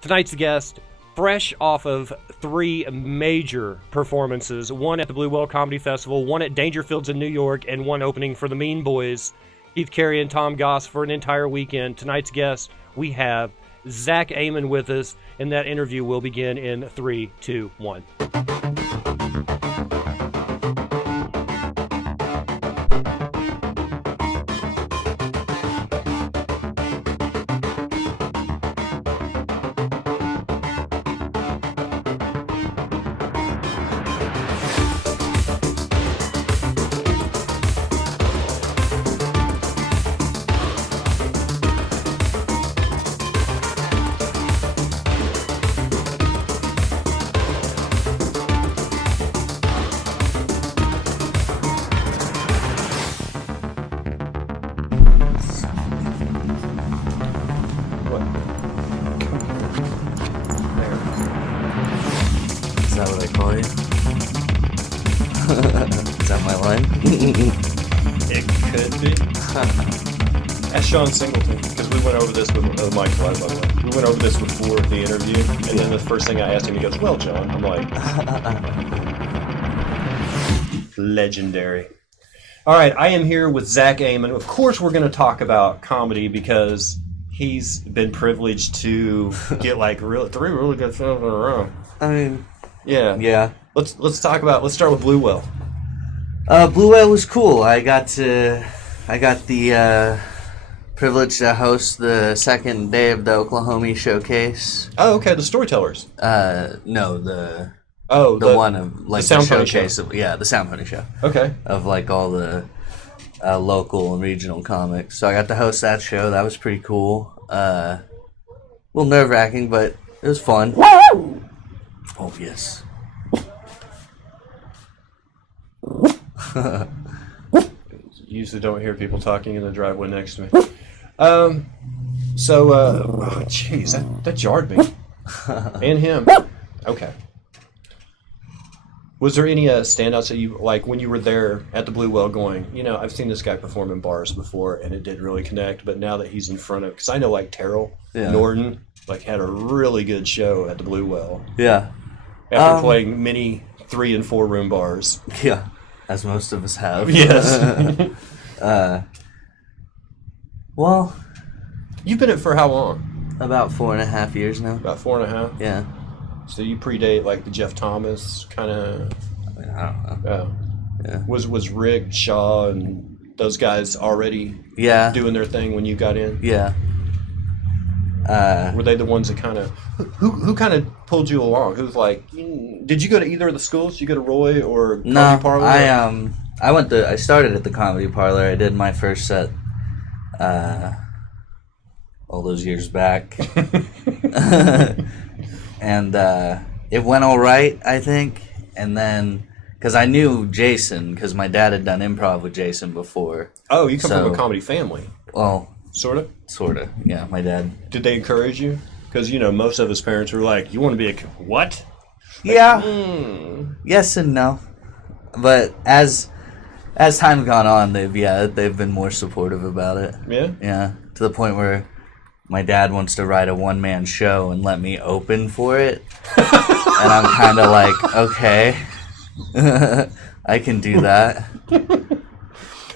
Tonight's guest, fresh off of 3 major performances, one at the Blue Whale Comedy Festival, one at Dangerfields in New York, and one opening for the Mean Boys, Keith Carey and Tom Goss for an entire weekend. Tonight's guest, we have Zack Amon with us, and that interview will begin in 3, 2, 1. Singleton, because we went over this with Mike Live, by the way. We went over this before the interview, and then the first thing I asked him, he goes, "Well, John," I'm like, legendary. All right, I am here with Zack Amon. Of course, we're going to talk about comedy because he's been privileged to get like 3 really good films in a row. I mean, yeah. Let's start with Blue Whale. Blue Whale was cool. I got the privilege to host the second day of the Oklahoma Showcase. Oh, okay, the Storytellers. No, the one of like the Sound Pony showcase show. The Sound Pony show. Okay. Of like all the local and regional comics. So I got to host that show. That was pretty cool. A little nerve-wracking, but it was fun. Oh, yes. Usually don't hear people talking in the driveway next to me. Jeez, that jarred me. And him. Okay. Was there any standouts that you, like, when you were there at the Blue Whale going, I've seen this guy perform in bars before, and it did really connect, but now that he's in front of, because I know, like, Terrell Norton, like, had a really good show at the Blue Whale. Yeah. After playing many 3- and 4-room bars. Yeah. As most of us have. Yes. Well, you've been in it for how long? About 4.5 years now. About 4.5? Yeah. So you predate like the Jeff Thomas kind of. I don't know. Oh. Yeah. Was Rick, Shaw, and those guys already doing their thing when you got in? Yeah. Were they the ones that kind of who kind of pulled you along? Who's like, did you go to either of the schools? Did you go to Roy or Comedy Parlor? I started at the Comedy Parlor. I did my first set all those years back. And it went all right, I think. And then, because I knew Jason, because my dad had done improv with Jason before. Oh, you come from a comedy family. Well, sort of, yeah. My dad. Did they encourage you? Because most of his parents were like, "You want to be a what?" Like, yeah. Yes and no, but as time's gone on, they've been more supportive about it. Yeah. Yeah, to the point where my dad wants to write a one-man show and let me open for it, and I'm kind of like, okay, I can do that.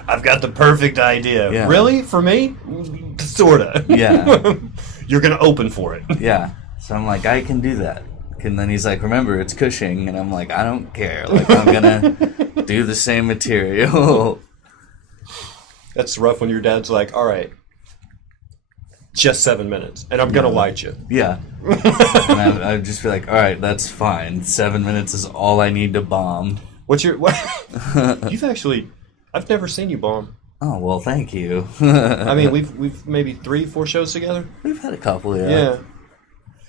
I've got the perfect idea. Yeah. Really? For me? Sorta. Yeah. You're going to open for it. Yeah. So I'm like, I can do that. And then he's like, remember, it's Cushing. And I'm like, I don't care. Like, I'm going to do the same material. That's rough when your dad's like, all right, just 7 minutes, and I'm going to light you. Yeah. And I'd just be like, all right, that's fine. 7 minutes is all I need to bomb. You've actually... I've never seen you bomb. Oh, well, thank you. I mean, we've maybe 3-4 shows together. We've had a couple, yeah. Yeah.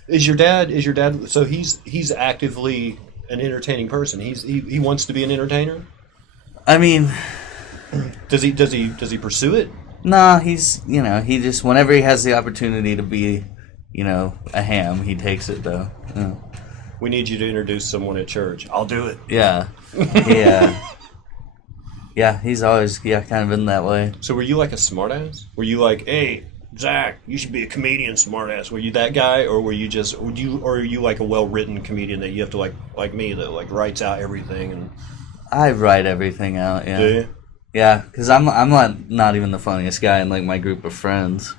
Is your dad? So he's actively an entertaining person. He wants to be an entertainer. I mean, does he pursue it? Nah, he's he just whenever he has the opportunity to be, a ham, he takes it though. Yeah. We need you to introduce someone at church. I'll do it. Yeah. Yeah. Yeah, he's always kind of been that way. So were you like a smartass? Were you like, hey, Zach, you should be a comedian, smartass. Were you that guy, or were you just, or are you like a well-written comedian that you have to like me that like writes out everything and? I write everything out. Yeah. Do you? Yeah, because I'm not even the funniest guy in like my group of friends.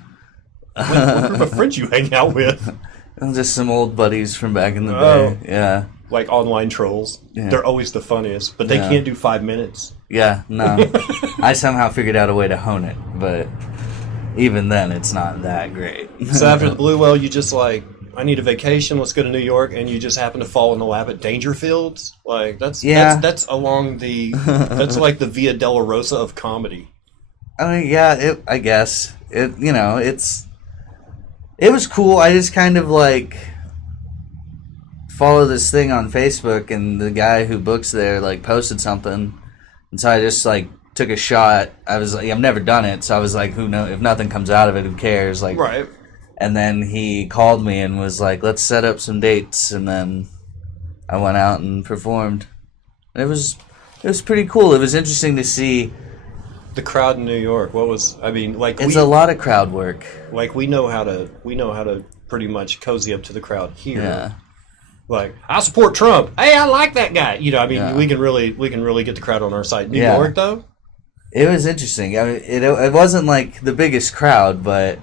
What group of friends you hang out with? I'm just some old buddies from back in the day. Yeah. Like online trolls. Yeah. They're always the funniest, but they can't do 5 minutes. Yeah, no. I somehow figured out a way to hone it, but even then, it's not that great. So after the Blue Whale, you just like, I need a vacation, let's go to New York, and you just happen to fall in the lap at Dangerfields? Like, that's along the, that's like the Via Dolorosa of comedy. I mean, yeah, I guess. It was cool. I just kind of like follow this thing on Facebook, and the guy who books there like posted something, and so I just like took a shot. I was like, I've never done it, so I was like, who knows? If nothing comes out of it, who cares? Like, right. And then he called me and was like, let's set up some dates, and then I went out and performed. It was pretty cool. It was interesting to see the crowd in New York. It's a lot of crowd work. Like we know how to pretty much cozy up to the crowd here. Yeah. Like, I support Trump. Hey, I like that guy. You know, I mean, we can really get the crowd on our side. New York, though, it was interesting. I mean, it wasn't like the biggest crowd, but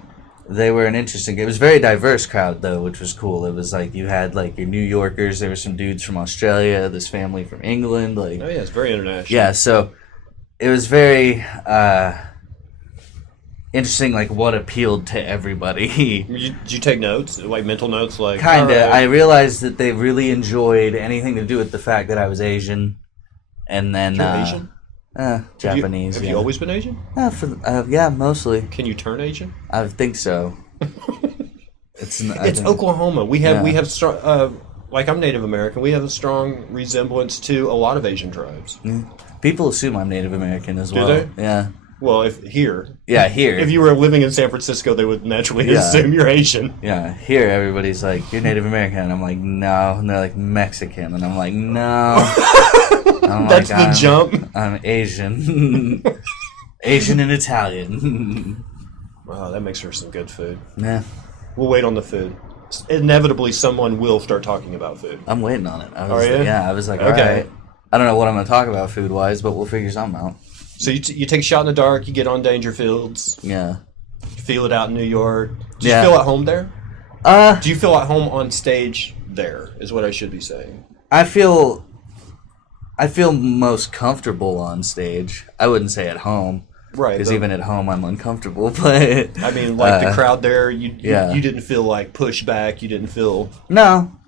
they were it was a very diverse crowd, though, which was cool. It was like you had like your New Yorkers. There were some dudes from Australia, this family from England. Like, oh yeah, it's very international. Yeah, so it was very interesting, like what appealed to everybody. Did you take notes, like mental notes, like kinda? right. I realized that they really enjoyed anything to do with the fact that I was Asian, and then You're Asian? Japanese. Have you always been Asian? Yeah, mostly. Can you turn Asian? I think so. It's Oklahoma. We have strong. Like I'm Native American. We have a strong resemblance to a lot of Asian tribes. People assume I'm Native American as well. Do they? Yeah. Well, here. If you were living in San Francisco, they would naturally assume you're Asian. Yeah, here everybody's like, you're Native American, and I'm like, no, and they're like Mexican, and I'm like, no. That's the jump. I'm Asian. Asian and Italian. Wow, that makes for some good food. Yeah. We'll wait on the food. Inevitably, someone will start talking about food. I'm waiting on it. Are you? Yeah, I was like, all right. I don't know what I'm going to talk about food-wise, but we'll figure something out. So you take a shot in the dark, you get on Dangerfields. Yeah. You feel it out in New York. Do you feel at home there? Do you feel at home on stage there, is what I should be saying. I feel most comfortable on stage. I wouldn't say at home. Right. Because even at home, I'm uncomfortable. But I mean, like the crowd there, you didn't feel like pushback. You didn't feel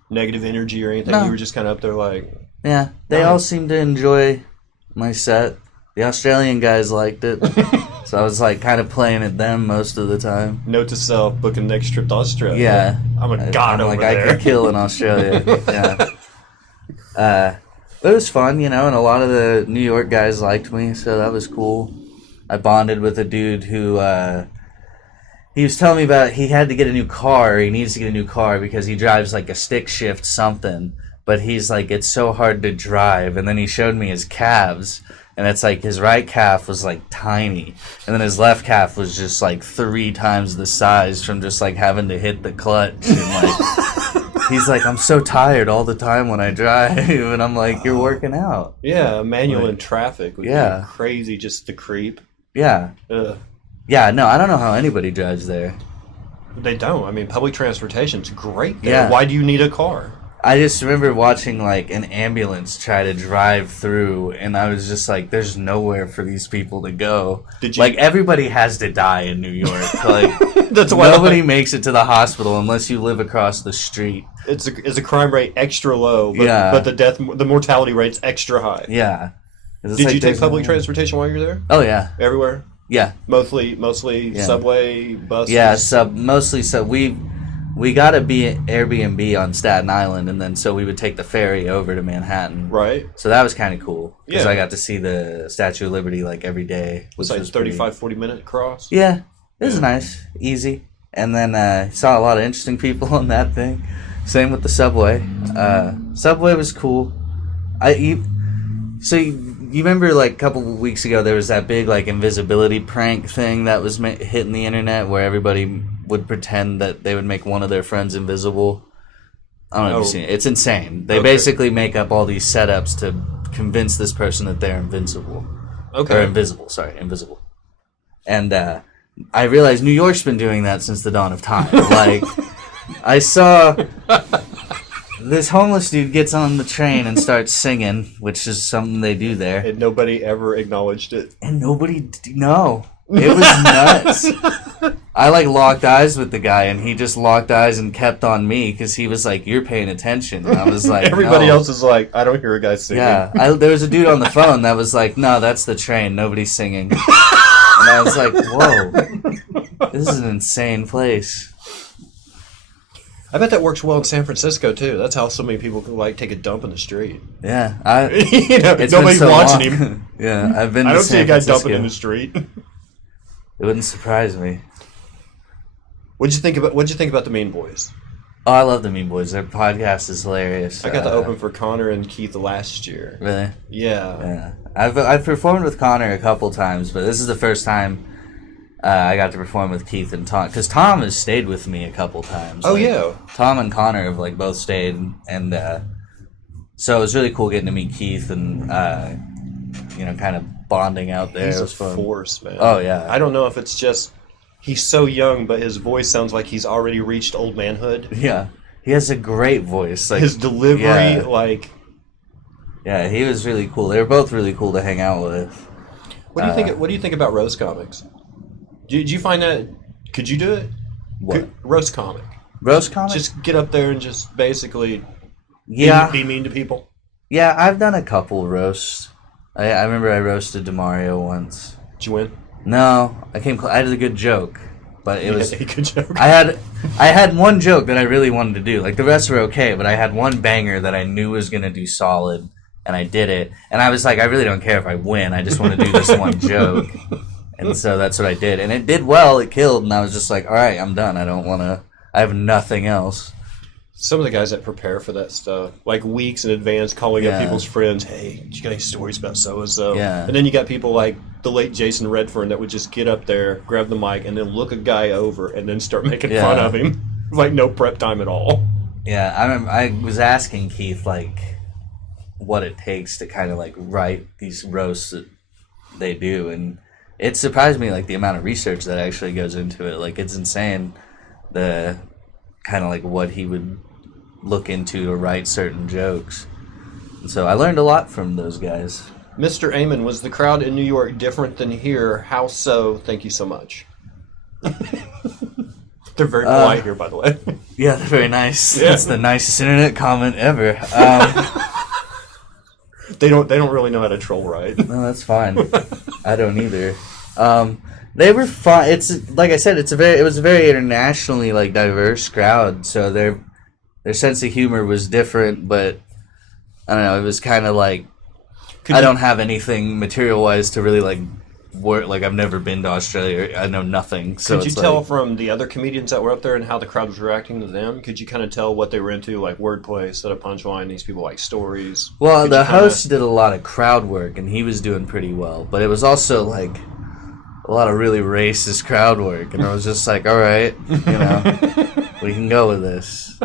negative energy or anything. No. You were just kind of up there like... Yeah. They all seemed to enjoy my set. The Australian guys liked it. So I was like kind of playing at them most of the time. Note to self, book a next trip to Australia. Yeah. I'm a god over there. I could kill in Australia. Yeah. But it was fun, and a lot of the New York guys liked me, so that was cool. I bonded with a dude who, he was telling me about he had to get a new car. He needs to get a new car because he drives like a stick shift something. But he's like, it's so hard to drive. And then he showed me his calves. And it's like his right calf was like tiny. And then his left calf was just like 3 times the size from just like having to hit the clutch. And like, he's like, I'm so tired all the time when I drive. And I'm like, you're working out. Yeah, manual in traffic would be crazy just to creep. Yeah. Ugh. Yeah, no, I don't know how anybody drives there. They don't. I mean, public transportation's great there. Yeah. Why do you need a car? I just remember watching like an ambulance try to drive through, and I was just like, "There's nowhere for these people to go." Like everybody has to die in New York. Like that's why nobody makes it to the hospital unless you live across the street. It's a crime rate extra low, but the mortality rate's extra high. Yeah. Did you take public transportation while you were there? Oh yeah. Everywhere. Yeah. Mostly subway, buses. Yeah, mostly. We got a Airbnb on Staten Island, and then so we would take the ferry over to Manhattan. Right. So that was kind of cool because I got to see the Statue of Liberty like every day. It was like 40-minute cross. Yeah, it was nice, easy, and then saw a lot of interesting people on that thing. Same with the subway. Subway was cool. So you remember like a couple of weeks ago there was that big like invisibility prank thing that was hitting the internet where everybody would pretend that they would make one of their friends invisible. I don't know if you've seen it. It's insane. They basically make up all these setups to convince this person that they're invincible. Okay. Or invisible. Sorry, invisible. And I realized New York's been doing that since the dawn of time. Like, I saw this homeless dude gets on the train and starts singing, which is something they do there. And nobody ever acknowledged it. And nobody, no. It was nuts. I like locked eyes with the guy, and he just locked eyes and kept on me because he was like, "You're paying attention." And I was like, everybody no. else is like, "I don't hear a guy singing." Yeah, there was a dude on the phone that was like, "No, that's the train. Nobody's singing." And I was like, "Whoa, this is an insane place." I bet that works well in San Francisco too. That's how so many people can like take a dump in the street. Yeah, nobody's watching him. Yeah, I've been. I don't see a guy Francisco. dumping in the street. It wouldn't surprise me. What'd you think about the Mean Boys? Oh, I love the Mean Boys. Their podcast is hilarious. I got to open for Connor and Keith last year. Really? Yeah. Yeah. I've performed with Connor a couple times, but this is the first time I got to perform with Keith and Tom, because Tom has stayed with me a couple times. Oh, yeah. Tom and Connor have like both stayed, and so it was really cool getting to meet Keith and kind of bonding out there. He's it was a fun. force, man. Oh yeah. I don't know if it's just he's so young, but his voice sounds like he's already reached old manhood. Yeah, he has a great voice. Like his delivery, like. Yeah, he was really cool. They were both really cool to hang out with. What do you think? What do you think about roast comics? Did you find that? Could you do it? What? Roast comic? Roast comic? Just get up there and just basically. Be mean to people. Yeah, I've done a couple roasts. I remember I roasted DeMario once. Did you win? No, I came. I had a good joke, but it was a good joke. I had one joke that I really wanted to do. Like the rest were okay, but I had one banger that I knew was gonna do solid, and I did it. And I was like, I really don't care if I win. I just want to do this one joke. And so that's what I did, and it did well. It killed, and I was just like, all right, I'm done. I don't want to. I have nothing else. Some of the guys that prepare for that stuff, like weeks in advance, calling up people's friends, "Hey, you got any stories about so-and-so?" Yeah. And then you got people like the late Jason Redfern that would just get up there, grab the mic, and then look a guy over and then start making fun of him. Like no prep time at all. Yeah, I remember I was asking Keith, like, what it takes to kind of, like, write these roasts that they do, and it surprised me, like, the amount of research that actually goes into it. Like, it's insane, the kind of, like, what he would look into to write certain jokes. And so I learned a lot from those guys. Mr. Amon, was the crowd in New York different than here? How so? Thank you so much. They're very polite here, by the way. Yeah, they're very nice. Yeah. That's the nicest internet comment ever. They don't really know how to troll right. No, that's fine. I don't either. They were fun. It's like I said, it was a very internationally like diverse crowd. So their sense of humor was different, but I don't know. It was kind of like I don't have anything material wise to really like work. Like I've never been to Australia. I know nothing. So could you tell from the other comedians that were up there and how the crowd was reacting to them? Could you kind of tell what they were into, like wordplay, set up punchline? These people like stories. Well, the host did a lot of crowd work, and he was doing pretty well. But it was also like a lot of really racist crowd work, and I was just like, all right, we can go with this.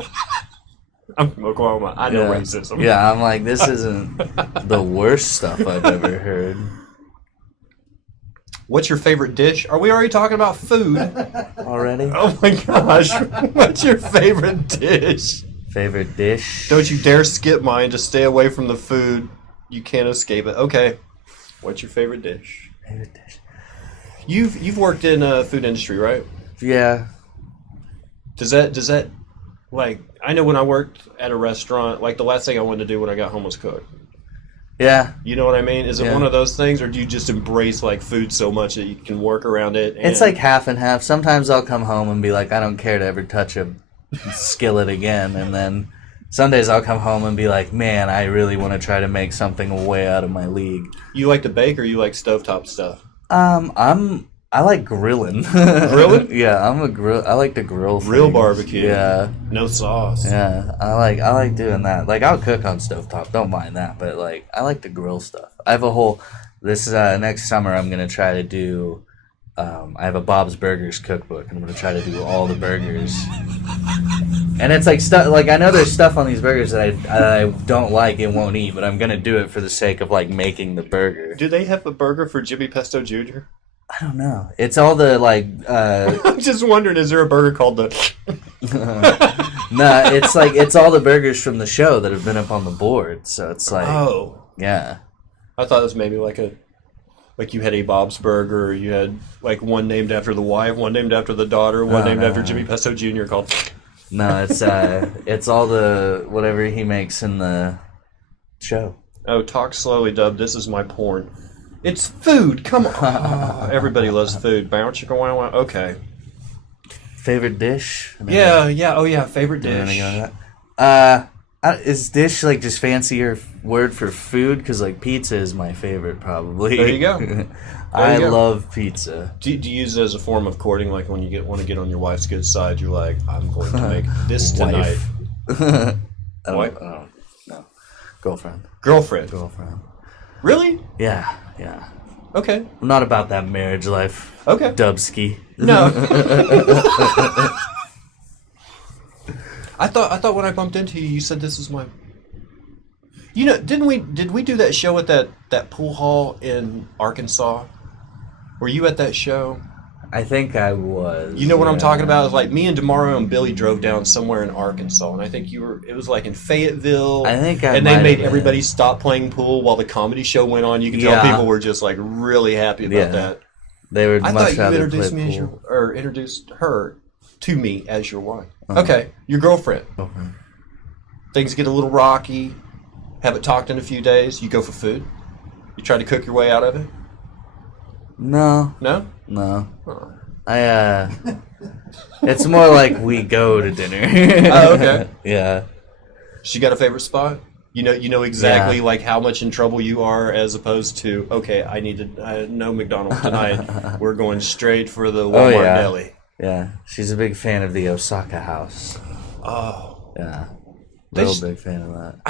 I'm from Oklahoma. I know racism. Yeah, I'm like, this isn't the worst stuff I've ever heard. What's your favorite dish? Are we already talking about food? Already? Oh my gosh. What's your favorite dish? Favorite dish? Don't you dare skip mine. Just stay away from the food. You can't escape it. Okay. What's your favorite dish? Favorite dish. You've worked in food industry, right? Yeah. Does that like, I know when I worked at a restaurant, like the last thing I wanted to do when I got home was cook. Yeah. You know what I mean? Is it one of those things, or do you just embrace like food so much that you can work around it? It's like half and half. Sometimes I'll come home and be like, I don't care to ever touch a skillet again, and then some days I'll come home and be like, man, I really want to try to make something way out of my league. You like to bake, or you like stovetop stuff? I'm I like grilling. Grilling? Yeah, I'm a grill. I like to grill. Real things. barbecue. Yeah. No sauce. Yeah, I like doing that. Like, I'll cook on stovetop. Don't mind that. But, like, I like to grill stuff. I have a whole... This next summer, I'm going to try to do... I have a Bob's Burgers cookbook, and I'm going to try to do all the burgers. And it's like stuff... Like, I know there's stuff on these burgers that I don't like and won't eat, but I'm going to do it for the sake of, like, making the burger. Do they have a burger for Jimmy Pesto Jr.? I don't know. It's all the, like... I'm just wondering, is there a burger called the... Nah, it's like, it's all the burgers from the show that have been up on the board, so it's like... Oh. Yeah. I thought it was maybe like you had a Bob's Burger, or you had like one named after the wife, one named after the daughter, one named after Jimmy Pesto Jr. called... No, it's all the, whatever he makes in the show. Oh, talk slowly, Dub. This is my porn. It's food. Come on. Oh, everybody loves food. Bounce, chicka, wow, wow. Okay. Favorite dish? Yeah. Oh, yeah. Favorite dish. Is dish like just fancier word for food? Because like pizza is my favorite, probably. There you go. I love pizza. Do you use it as a form of courting? Like when you want to get on your wife's good side, you're like, I'm going to make this tonight. Wife? No. Girlfriend. Girlfriend. Really? Yeah. Okay. I'm not about that marriage life. Okay. Dubski. No. I thought when I bumped into you, you said this is my... You know, did we do that show at that pool hall in Arkansas? Were you at that show? I think I was. You know what I'm talking about? It's like me and Demario and Billy drove down somewhere in Arkansas, and I think it was like in Fayetteville. I think and they made everybody stop playing pool while the comedy show went on. You could tell people were just like really happy about that. They were. I thought you introduced me introduced her to me as your wife. Okay, your girlfriend. Okay. Things get a little rocky. Haven't talked in a few days. You go for food. You try to cook your way out of it. No. No. Oh. It's more like we go to dinner. Oh, okay. Yeah. She got a favorite spot? You know exactly like how much in trouble you are, as opposed to, okay, I need to no McDonald's tonight. We're going straight for the Walmart deli. Yeah. She's a big fan of the Osaka House. Oh. Yeah. Real big fan of that.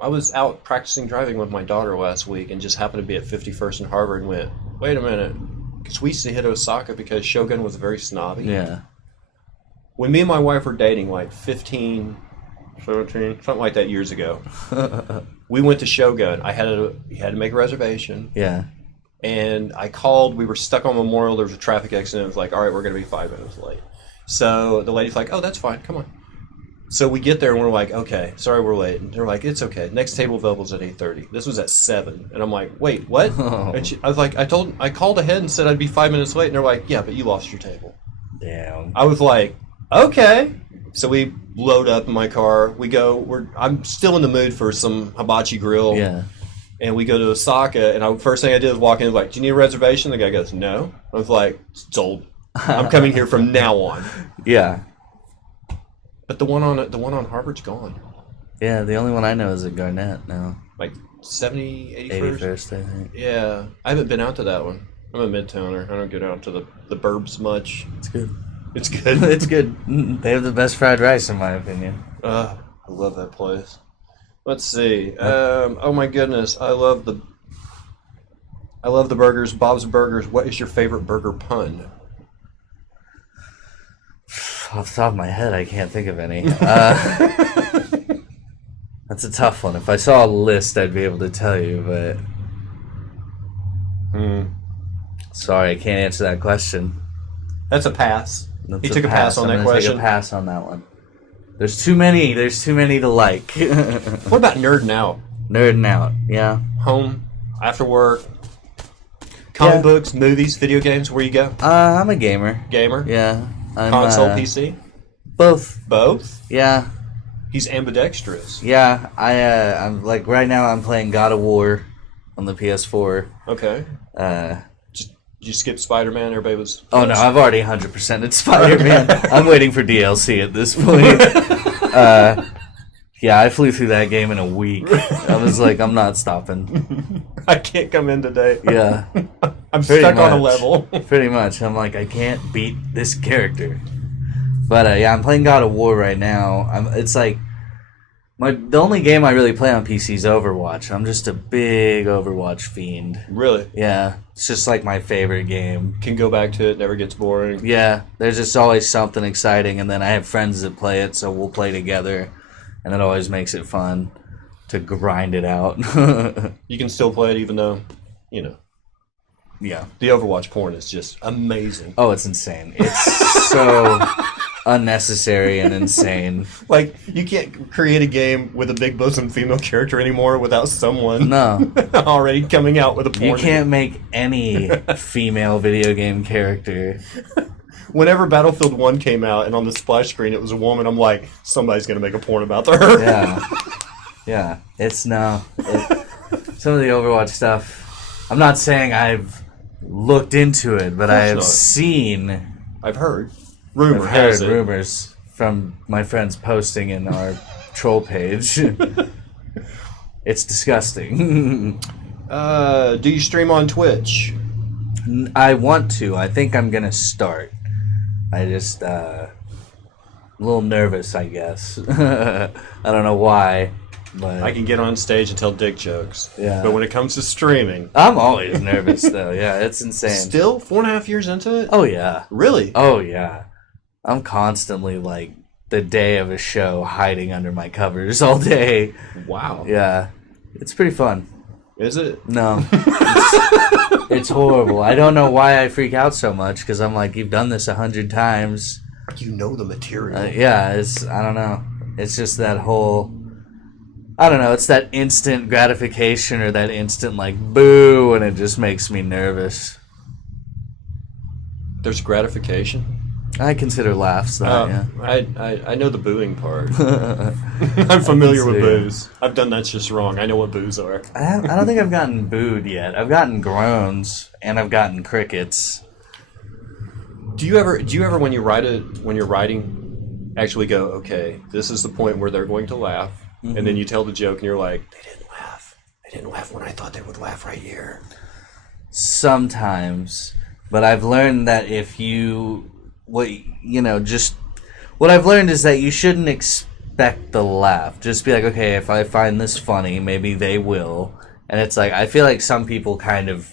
I was out practicing driving with my daughter last week and just happened to be at 51st and Harvard and went, wait a minute. Because we used to hit Osaka because Shogun was very snobby. Yeah. When me and my wife were dating, like 15, 17, something like that years ago, we went to Shogun. You had to make a reservation. Yeah. And I called. We were stuck on Memorial. There was a traffic accident. It was like, all right, we're going to be 5 minutes late. So the lady's like, oh, that's fine. Come on. So we get there and we're like, okay, sorry we're late. And they're like, it's okay. Next table available is at 8:30. This was at 7. And I'm like, wait, what? Oh. And I was like, I called ahead and said I'd be 5 minutes late. And they're like, yeah, but you lost your table. Damn. I was like, okay. So we load up in my car. We go. I'm still in the mood for some hibachi grill. Yeah. And we go to Osaka. And first thing I did was walk in and was like, do you need a reservation? The guy goes, no. I was like, sold. I'm coming here from now on. Yeah. But the one on Harvard's gone. Yeah, the only one I know is at Garnett now. Like 70, 81st? 81st, I think. Yeah. I haven't been out to that one. I'm a Midtowner. I don't get out to the burbs much. It's good. It's good? It's good. They have the best fried rice, in my opinion. I love that place. Let's see. Oh my goodness. I love the burgers. Bob's Burgers. What is your favorite burger pun? Off the top of my head, I can't think of any. That's a tough one. If I saw a list, I'd be able to tell you, but... Sorry, I can't answer that question. That's a pass. That's he took a pass on that question. Take a pass on that one. There's too many to like. What about nerding out? Nerding out, yeah. Home, after work, comic books, movies, video games, where you go? I'm a gamer. Gamer? Yeah. Console, PC? Both. Both? Yeah. He's ambidextrous. Yeah, I'm like right now I'm playing God of War on the PS4. Okay. Did you skip Spider-Man? Everybody was... Oh no, I've already 100%ed Spider-Man. I'm waiting for DLC at this point. Yeah, I flew through that game in a week. I was like, I'm not stopping. I can't come in today. Yeah. I'm stuck on a level. Pretty much. I'm like, I can't beat this character. But yeah, I'm playing God of War right now. It's like the only game I really play on PC is Overwatch. I'm just a big Overwatch fiend. Really? Yeah. It's just like my favorite game. Can go back to it, never gets boring. Yeah. There's just always something exciting, and then I have friends that play it, so we'll play together. And it always makes it fun to grind it out. You can still play it even though, you know. Yeah. The Overwatch porn is just amazing. Oh, it's insane. It's so unnecessary and insane. Like, you can't create a game with a big bosom female character anymore without someone already coming out with a porn. You can't make any female video game character. Whenever Battlefield 1 came out and on the splash screen it was a woman, I'm like, somebody's going to make a porn about her. Yeah. Yeah. Some of the Overwatch stuff, I'm not saying I've looked into it, but I have seen... I've heard. I've heard rumors from my friends posting in our troll page. It's disgusting. Do you stream on Twitch? I want to. I think I'm going to start. I just, a little nervous, I guess. I don't know why, but... I can get on stage and tell dick jokes. Yeah. But when it comes to streaming... I'm always nervous, though. Yeah, it's insane. Still? 4.5 years into it? Oh, yeah. Really? Oh, yeah. I'm constantly, like, the day of a show hiding under my covers all day. Wow. Yeah. It's pretty fun. Is it? No. It's horrible. I don't know why I freak out so much, because I'm like, you've done this 100 times. You know the material. Yeah, I don't know. It's just that whole, I don't know, it's that instant gratification or that instant, like, boo, and it just makes me nervous. There's gratification? I consider laughs, though, yeah. I know the booing part. I'm familiar with boos. I've done that just wrong. I know what boos are. I don't think I've gotten booed yet. I've gotten groans, and I've gotten crickets. Do you ever when you're writing, actually go, okay, this is the point where they're going to laugh, and then you tell the joke, and you're like, they didn't laugh. They didn't laugh when I thought they would laugh right here. Sometimes, but I've learned that what I've learned is that you shouldn't expect the laugh. Just be like, okay, if I find this funny, maybe they will. And it's like, I feel like some people kind of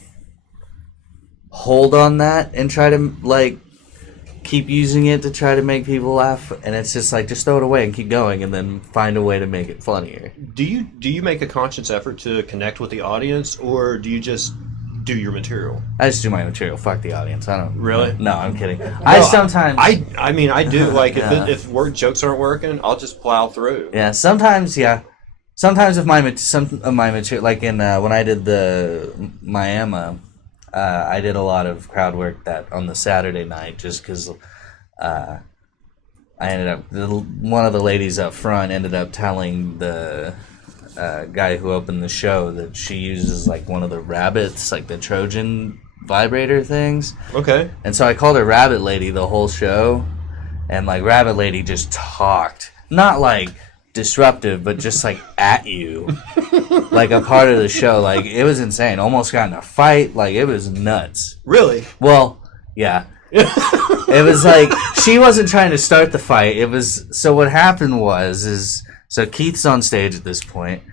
hold on that and try to, like, keep using it to try to make people laugh. And it's just like, just throw it away and keep going and then find a way to make it funnier. Do you make a conscious effort to connect with the audience, or do you just do your material? I just do my material. Fuck the audience. I don't. Really? No, I'm kidding. No, I mean, I do. Like, if jokes aren't working, I'll just plow through. Yeah, sometimes, yeah. Sometimes if some of my material, like in when I did the Miami, I did a lot of crowd work that on the Saturday night, just because I ended up, one of the ladies up front ended up telling the guy who opened the show that she uses, like, one of the rabbits, like the Trojan vibrator things. Okay. And so I called her Rabbit Lady the whole show, and, like, Rabbit Lady just talked. Not, like, disruptive, but just, like, at you. Like, a part of the show. Like, it was insane. Almost got in a fight. Like, it was nuts. Really? Well, yeah. It was like, she wasn't trying to start the fight. It was, so what happened was, so Keith's on stage at this point,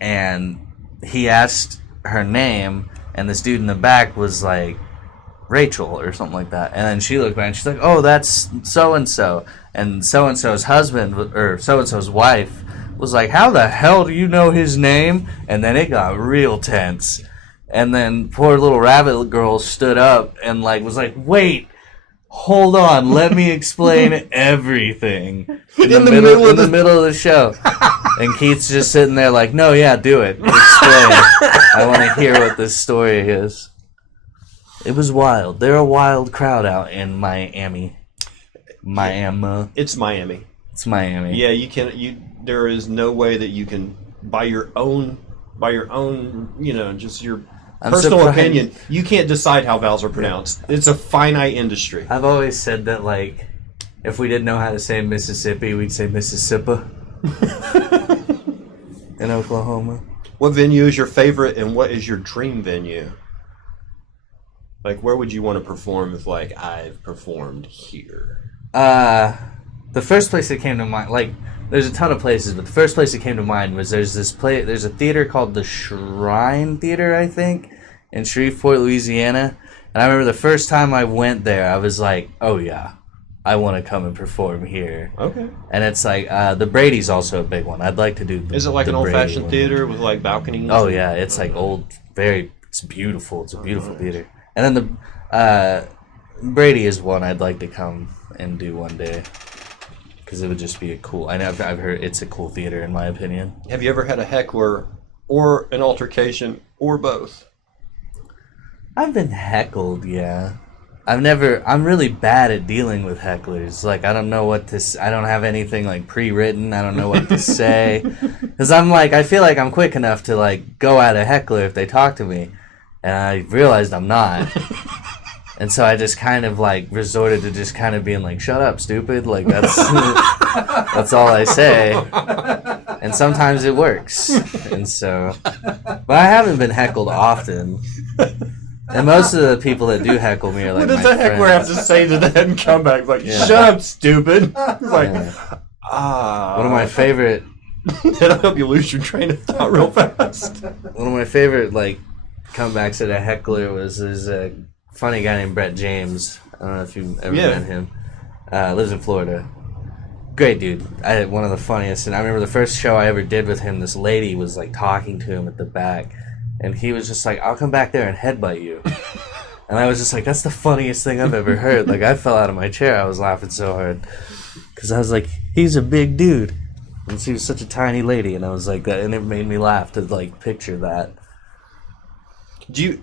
and he asked her name, and this dude in the back was like, Rachel or something like that. And then she looked back and she's like, oh, that's so-and-so. And so-and-so's husband, or so-and-so's wife, was like, how the hell do you know his name? And then it got real tense. And then poor little rabbit girl stood up and, like, was like, wait, hold on, let me explain everything. In the middle of the show. And Keith's just sitting there like, no, yeah, do it. Explain. I want to hear what this story is. It was wild. They're a wild crowd out in Miami. It's Miami. It's Miami. Yeah, there is no way that you can, by your own, just your personal opinion, you can't decide how vowels are pronounced. It's a finite industry. I've always said that, like, if we didn't know how to say Mississippi, we'd say Mississippi. in Oklahoma. What venue is your favorite, and what is your dream venue? Like, where would you want to perform if, like, I've performed here? The first place that came to mind, like, there's a ton of places, but the first place that came to mind was there's a theater called the Shrine Theater, I think, in Shreveport, Louisiana. And I remember the first time I went there, I was like, oh yeah, I want to come and perform here. Okay. And it's like, the Brady's also a big one. I'd like to do Is it like an old-fashioned theater with, like, balconies? Oh yeah, it's like old, it's beautiful. It's a beautiful theater. And then the Brady is one I'd like to come and do one day. Because it would just be I've heard it's a cool theater, in my opinion. Have you ever had a heckler or an altercation or both? I've been heckled, yeah. I'm really bad at dealing with hecklers. Like, I don't know I don't have anything, like, pre-written. I don't know what to say. Because I feel like I'm quick enough to, like, go at a heckler if they talk to me. And I realized I'm not. And so I just kind of, like, resorted to just kind of being like, shut up, stupid. Like, that's that's all I say. And sometimes it works. And so, but I haven't been heckled often. And most of the people that do heckle me are like, what does the heckler have to say to that and come back? Like, shut up, stupid. Like, One of my favorite... That'll help you lose your train of thought real fast. One of my favorite, like, comebacks at a heckler was a funny guy named Brett James. I don't know if you've ever met him. Lives in Florida. Great dude. One of the funniest. And I remember the first show I ever did with him, this lady was, like, talking to him at the back. And he was just like, I'll come back there and headbutt you. And I was just like, that's the funniest thing I've ever heard. Like, I fell out of my chair. I was laughing so hard. Because I was like, he's a big dude. And she was such a tiny lady. And I was like, and it made me laugh to, like, picture that. You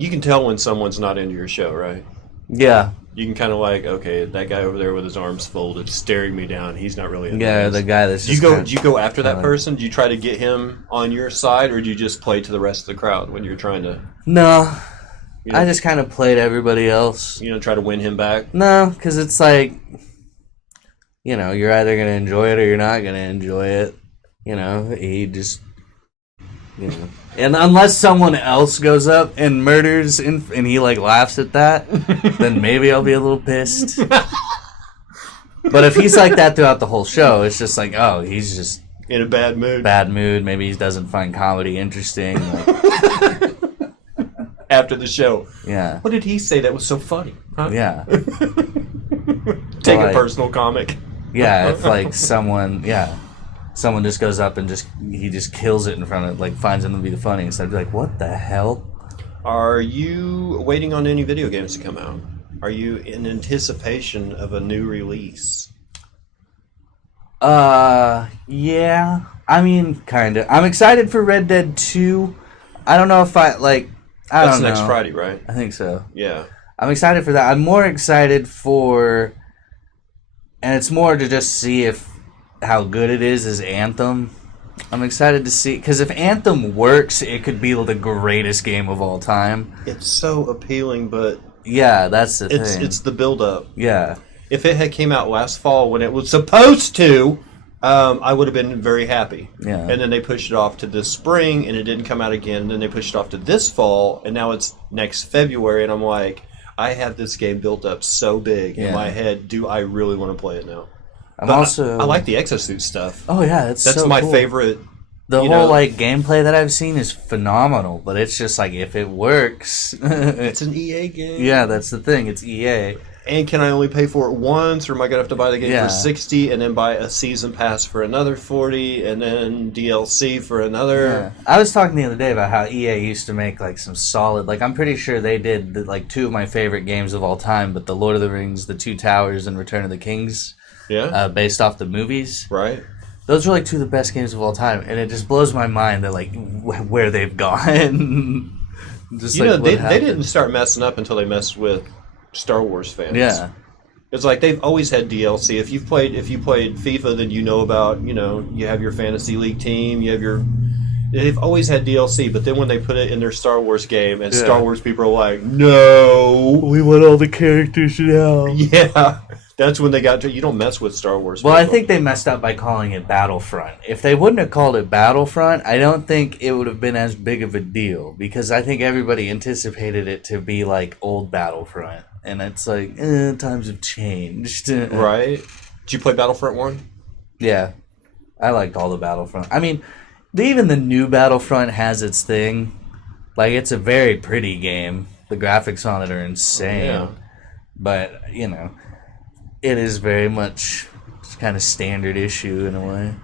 can tell when someone's not into your show, right? Yeah. You can kind of like, okay, that guy over there with his arms folded, staring me down, he's not really into this. The guy that's do you go after that person? Do you try to get him on your side, or do you just play to the rest of the crowd when you're trying to... No. I just kind of played everybody else. You don't try to win him back? No, because it's like, you're either going to enjoy it or you're not going to enjoy it. He just... And unless someone else goes up and murders and he, like, laughs at that, then maybe I'll be a little pissed. But if he's like that throughout the whole show, it's just like, oh, he's just... in a bad mood. Bad mood. Maybe he doesn't find comedy interesting. After the show. Yeah. What did he say that was so funny? Huh? Yeah. Take a personal comic. Yeah, if, like, someone just goes up and he just kills it in front of, like, finds him to be the funniest. I'd be like, what the hell? Are you waiting on any video games to come out? Are you in anticipation of a new release? Yeah. I mean, kind of. I'm excited for Red Dead 2. I don't know if I don't know. That's next Friday, right? I think so. Yeah. I'm excited for that. I'm more excited for... And it's more to just see how good it is Anthem. I'm excited to see, because if Anthem works, it could be the greatest game of all time. It's so appealing, but yeah, that's the thing. It's the build-up. Yeah. If it had came out last fall when it was supposed to, I would have been very happy. Yeah. And then they pushed it off to this spring, and it didn't come out again. And then they pushed it off to this fall, and now it's next February, and I'm like, I have this game built up so big in my head. Do I really want to play it now? I like the exosuit stuff. Oh yeah, that's so my cool. favorite. The whole like gameplay that I've seen is phenomenal, but it's just like if it works, it's an EA game. Yeah, that's the thing. It's EA. And can I only pay for it once, or am I gonna have to buy the game for $60 and then buy a season pass for another $40 and then DLC for another? Yeah. I was talking the other day about how EA used to make like some solid. Like I'm pretty sure they did like two of my favorite games of all time, but the Lord of the Rings, the Two Towers, and Return of the Kings. Yeah. Based off the movies. Right. Those are like two of the best games of all time, and it just blows my mind that like where they've gone. Just they didn't start messing up until they messed with Star Wars fans. Yeah. It's like they've always had DLC. If you played FIFA, then you know about, you have your fantasy league team, they've always had DLC, but then when they put it in their Star Wars game, and Star Wars people are like, no, we want all the characters now. Yeah. That's when they got to, you don't mess with Star Wars. Well, people. I think they messed up by calling it Battlefront. If they wouldn't have called it Battlefront, I don't think it would have been as big of a deal, because I think everybody anticipated it to be like old Battlefront, and it's like, times have changed. Right? Did you play Battlefront 1? Yeah. I liked all the Battlefront. I mean, even the new Battlefront has its thing. Like, it's a very pretty game. The graphics on it are insane. Yeah. But, you know, it is very much kind of standard issue in a way.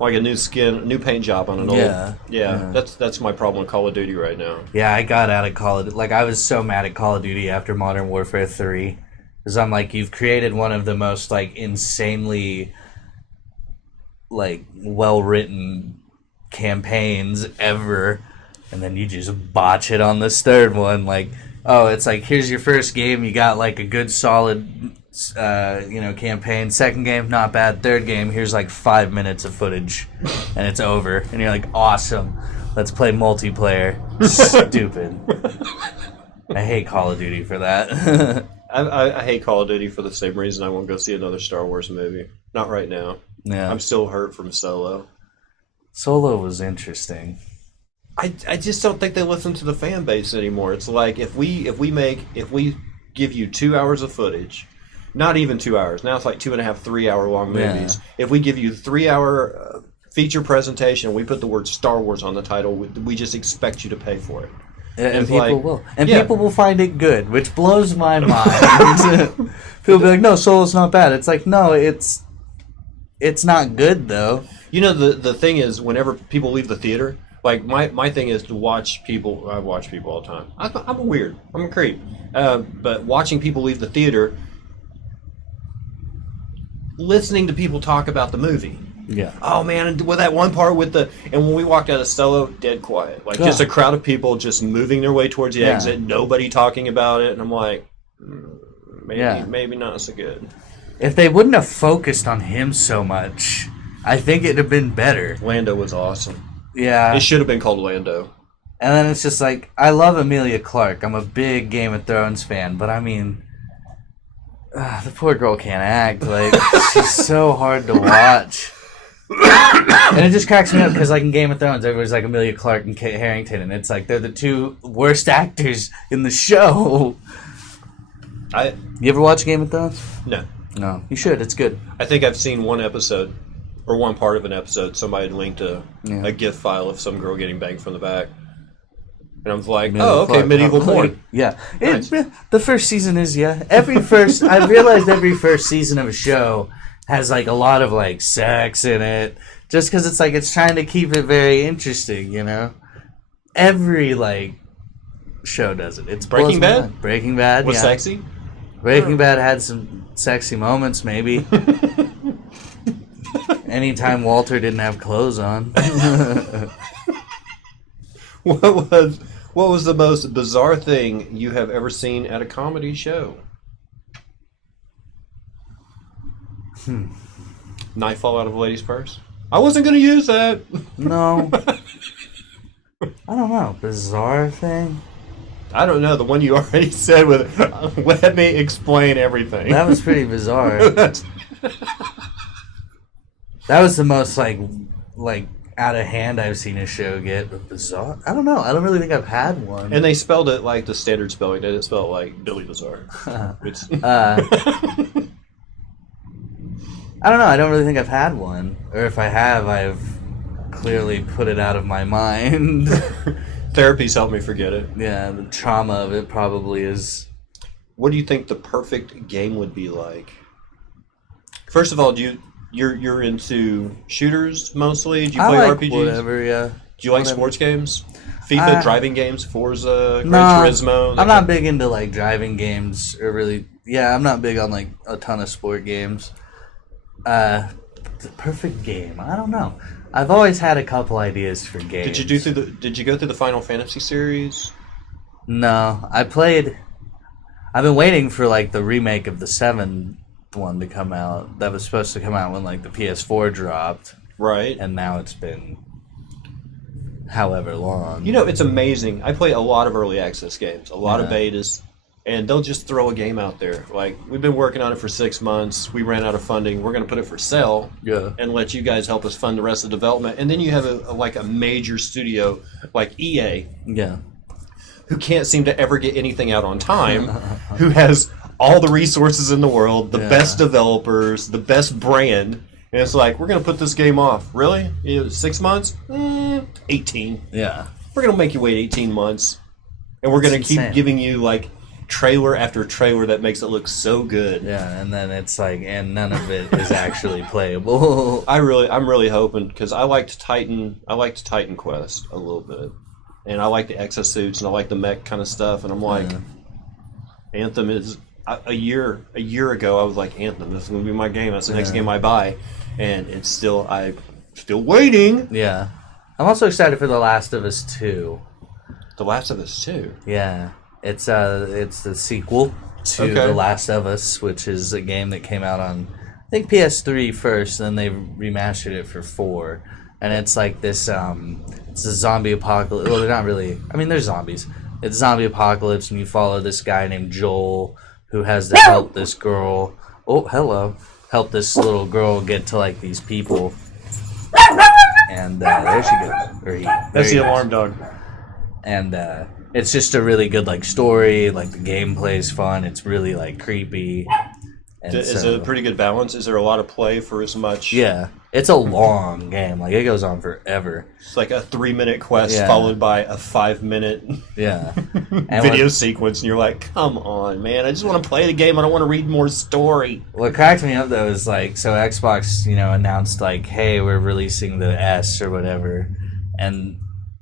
Like a new skin, new paint job on an old. Yeah. That's my problem with Call of Duty right now. Yeah, I got out of Call of Duty. Like, I was so mad at Call of Duty after Modern Warfare 3. Because I'm like, you've created one of the most, like, insanely, like, well-written campaigns ever. And then you just botch it on this third one. Like, oh, it's like, here's your first game. You got, like, a good, solid, campaign. Second game, not bad. Third game, here's, like, 5 minutes of footage. And it's over. And you're like, awesome. Let's play multiplayer. Stupid. I hate Call of Duty for that. I hate Call of Duty for the same reason I won't go see another Star Wars movie. Not right now. Yeah. I'm still hurt from Solo. Solo was interesting. I just don't think they listen to the fan base anymore. It's like if we give you 2 hours of footage, not even 2 hours. Now it's like 2.5, 3 hour long movies. Yeah. If we give you 3 hour feature presentation, we put the word Star Wars on the title. We just expect you to pay for it. And people will. And people will find it good, which blows my mind. People will be like, no, Solo's not bad. It's like, no, it's not good, though. You know, the thing is, whenever people leave the theater, like, my thing is to watch people. I watch people all the time. I'm a weird. I'm a creep. But watching people leave the theater, listening to people talk about the movie. Yeah. Oh man, with that one part with and when we walked out of Solo, dead quiet. Like just a crowd of people just moving their way towards the exit, nobody talking about it, and I'm like, maybe not so good. If they wouldn't have focused on him so much, I think it'd have been better. Lando was awesome. Yeah. It should have been called Lando. And then it's just like, I love Emilia Clarke. I'm a big Game of Thrones fan, but I mean, the poor girl can't act. Like, she's so hard to watch. And it just cracks me up because, like, in Game of Thrones, everybody's like Emilia Clarke and Kit Harington, and it's like they're the two worst actors in the show. You ever watch Game of Thrones? No. No. You should. It's good. I think I've seen one episode, or one part of an episode. Somebody had linked a GIF file of some girl getting banged from the back. And I was like, medieval porn. Yeah. Nice. The first season is, I realized every first season of a show has, like, a lot of, like, sex in it. Just because it's, like, it's trying to keep it very interesting, you know? Every, like, show does it. It's Breaking Bad? Breaking Bad, was sexy? Breaking Bad had some sexy moments, maybe. Anytime Walter didn't have clothes on. What was the most bizarre thing you have ever seen at a comedy show? Knife fall out of a lady's purse? I wasn't going to use that. No. I don't know. Bizarre thing? I don't know. The one you already said with, let me explain everything. That was pretty bizarre. That was the most, like out of hand I've seen a show get. But bizarre? I don't know. I don't really think I've had one. And they spelled it like the standard spelling. They didn't spell it like Billy Bizarre. I don't know. I don't really think I've had one. Or if I have, I've clearly put it out of my mind. Therapy's helped me forget it. Yeah, the trauma of it probably is. What do you think the perfect game would be like? First of all, you're into shooters mostly? Do you play RPGs? Whatever, yeah. Do you like sports games? FIFA, driving games, Forza, Gran Turismo? I'm not big into, like, driving games, or really. Yeah, I'm not big on, like, a ton of sport games. The perfect game, I don't know. I've always had a couple ideas for games. Did you go through the Final Fantasy series? No, I've been waiting for, like, the remake of the 7 one to come out. That was supposed to come out when, like, the PS4 dropped. Right. And now it's been however long. You know, it's amazing. I play a lot of early access games, a lot of betas, and they'll just throw a game out there. Like, we've been working on it for 6 months. We ran out of funding. We're going to put it for sale and let you guys help us fund the rest of the development. And then you have a major studio like EA who can't seem to ever get anything out on time, who has all the resources in the world, the best developers, the best brand. And it's like, we're going to put this game off. Really? 6 months? 18. Yeah. We're going to make you wait 18 months. And we're going to keep giving you, like, trailer after trailer that makes it look so good. Yeah, and then it's like, and none of it is actually playable. I'm really hoping, because I liked Titan Quest a little bit, and I like the exosuits and I like the mech kind of stuff, and I'm like, Anthem is a year ago I was like, Anthem, this is gonna be my game. That's the next game I buy, and I'm still waiting. Yeah, I'm also excited for The Last of Us 2. The Last of Us 2. Yeah. It's the sequel to The Last of Us, which is a game that came out on, I think, PS3 first, and then they remastered it for 4. And it's like this, it's a zombie apocalypse. Well, they're not really, I mean, they're zombies. It's zombie apocalypse, and you follow this guy named Joel who has to help this girl. Oh, hello. Help this little girl get to, like, these people. And there she goes. Or he. That's the alarm dog. And, it's just a really good, like, story. Like, the gameplay's fun. It's really, like, creepy. And is it a pretty good balance? Is there a lot of play for as much? Yeah. It's a long game. Like, it goes on forever. It's like a 3-minute quest followed by a 5-minute video sequence. And you're like, come on, man. I just want to play the game. I don't want to read more story. What cracked me up, though, is, like, so Xbox, announced, like, hey, we're releasing the S or whatever. And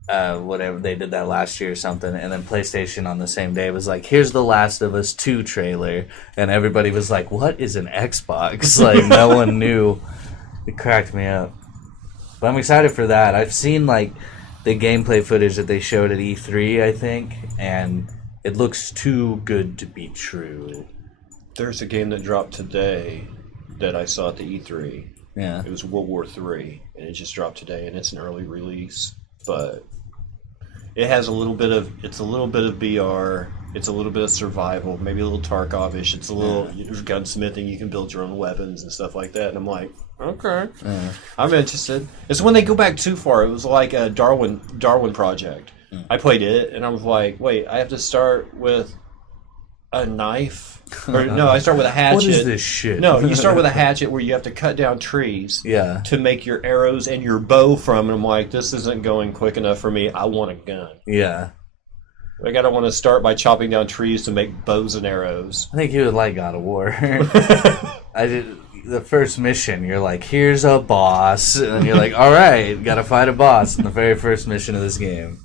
whatever, they did that last year or something, and then PlayStation on the same day was like, here's the Last of Us 2 trailer, and everybody was like, what is an Xbox? Like, no one knew. It cracked me up. But I'm excited for that. I've seen, like, the gameplay footage that they showed at E3, I think, and it looks too good to be true. There's a game that dropped today that I saw at the E3. Yeah. It was World War III, and it just dropped today, and it's an early release, but it has a little bit of BR, it's a little bit of survival, maybe a little Tarkov-ish, it's a little gunsmithing, you can build your own weapons and stuff like that, and I'm like, okay, I'm interested. It's when they go back too far. It was like a Darwin Project. I played it, and I was like, wait, I have to start with a knife? Or, no, I start with a hatchet. What is this shit? No, you start with a hatchet where you have to cut down trees to make your arrows and your bow from. And I'm like, this isn't going quick enough for me. I want a gun. Yeah. Like, I don't want to start by chopping down trees to make bows and arrows. I think you would like God of War. I did the first mission. You're like, here's a boss. And you're like, all right, got to fight a boss in the very first mission of this game.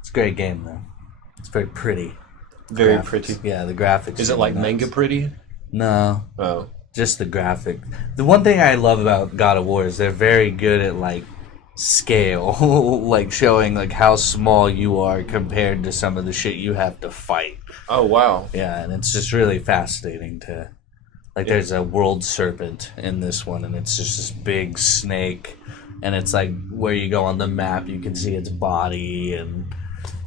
It's a great game, though. It's very pretty. Very pretty. Yeah, the graphics. Is it like manga pretty? No. Oh. Just the graphic. The one thing I love about God of War is they're very good at, like, scale. Like, showing, like, how small you are compared to some of the shit you have to fight. Oh, wow. Yeah, and it's just really fascinating to... Like, there's a world serpent in this one, and it's just this big snake. And it's, like, where you go on the map, you can see its body, and...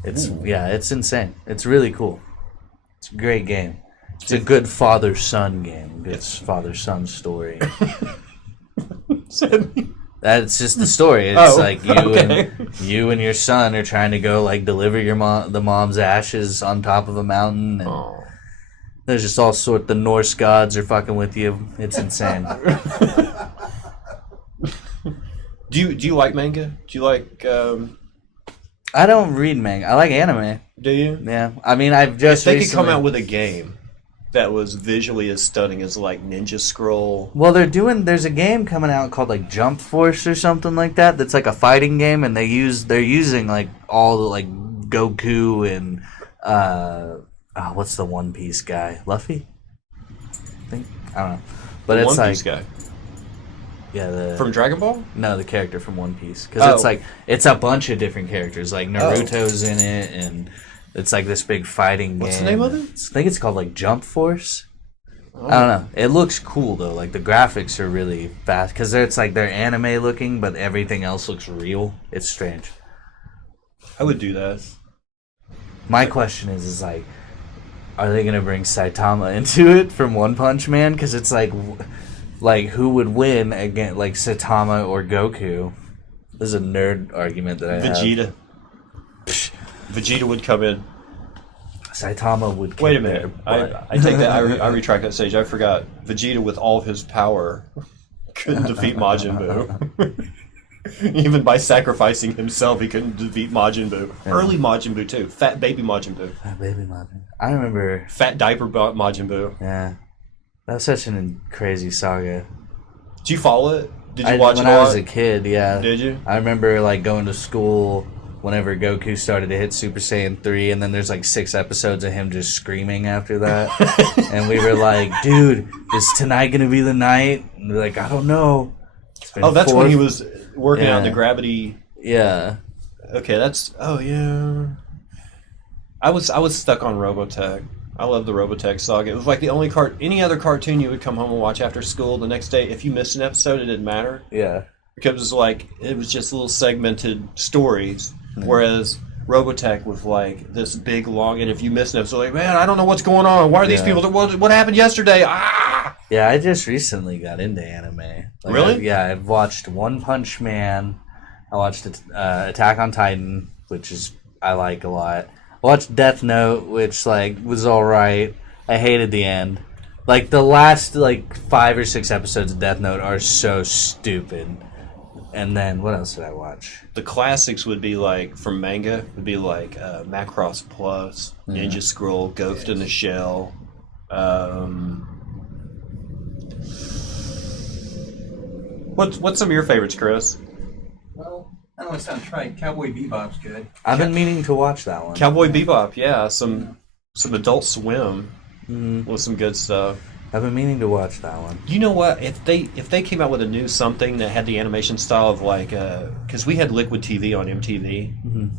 It's insane. It's really cool. It's a great game. It's a good father-son game. Good father-son story. That's just the story. It's like you and your son are trying to go, like, deliver your the mom's ashes on top of a mountain, and there's just all sorts. The Norse gods are fucking with you. It's insane. Do you like manga? Do you like? I don't read manga. I like anime. Do you? Yeah. I mean, I've just If they could come out with a game that was visually as stunning as, like, Ninja Scroll. Well, there's a game coming out called, like, Jump Force or something like that. That's like a fighting game, and they're using, like, all the, like, Goku and what's the One Piece guy? Luffy? I don't know. But the it's One Piece guy. Yeah, from Dragon Ball? No, the character from One Piece. Because it's like, it's a bunch of different characters. Like, Naruto's in it, and it's like this big fighting game. What's the name of it? I think it's called, like, Jump Force. I don't know. It looks cool, though. Like, the graphics are really fast. Because it's like, they're anime looking, but everything else looks real. It's strange. I would do that. My question is like, are they gonna bring Saitama into it from One Punch Man? Because it's like who would win again, like Saitama or Goku? This is a nerd argument that I have. Vegeta. Vegeta would come in. Saitama would. Wait a minute. I take that. I retract that stage. I forgot. Vegeta, with all of his power, couldn't defeat Majin Buu. Even by sacrificing himself, he couldn't defeat Majin Buu. Yeah. Early Majin Buu too. Fat baby Majin Buu. Fat baby Majin. I remember. Fat diaper Majin Buu. Yeah, that was such a crazy saga. Did you follow it? Did you watch it when I was a kid? Yeah. Did you? I remember like going to school whenever Goku started to hit Super Saiyan 3, and then there's like 6 episodes of him just screaming after that. And we were like, dude, is tonight going to be the night? And we're like, I don't know. Oh, that's when he was working on the gravity. Yeah. Okay, that's... Oh, yeah. I was stuck on Robotech. I love the Robotech saga. It was like the only any other cartoon you would come home and watch after school the next day. If you missed an episode, it didn't matter. Yeah. Because it was like, it was just little segmented stories. Whereas Robotech was like this big, long, and if you missed an episode, like, man, I don't know what's going on. Why are these people? What happened yesterday? Ah! Yeah, I just recently got into anime. Like, really? I've watched One Punch Man. I watched Attack on Titan, which I like a lot. I watched Death Note, which was all right. I hated the end. Like the last 5 or 6 episodes of Death Note are so stupid. And then what else did I watch? The classics would be from manga, would be Macross Plus, Ninja Scroll, Ghost in the Shell. What's some of your favorites, Chris? Well, I don't want to sound trite. Cowboy Bebop's good. I've been meaning to watch that one. Cowboy Bebop, yeah, some Adult Swim with some good stuff. I've been meaning to watch that one. You know what? If they came out with a new something that had the animation style of because we had Liquid TV on MTV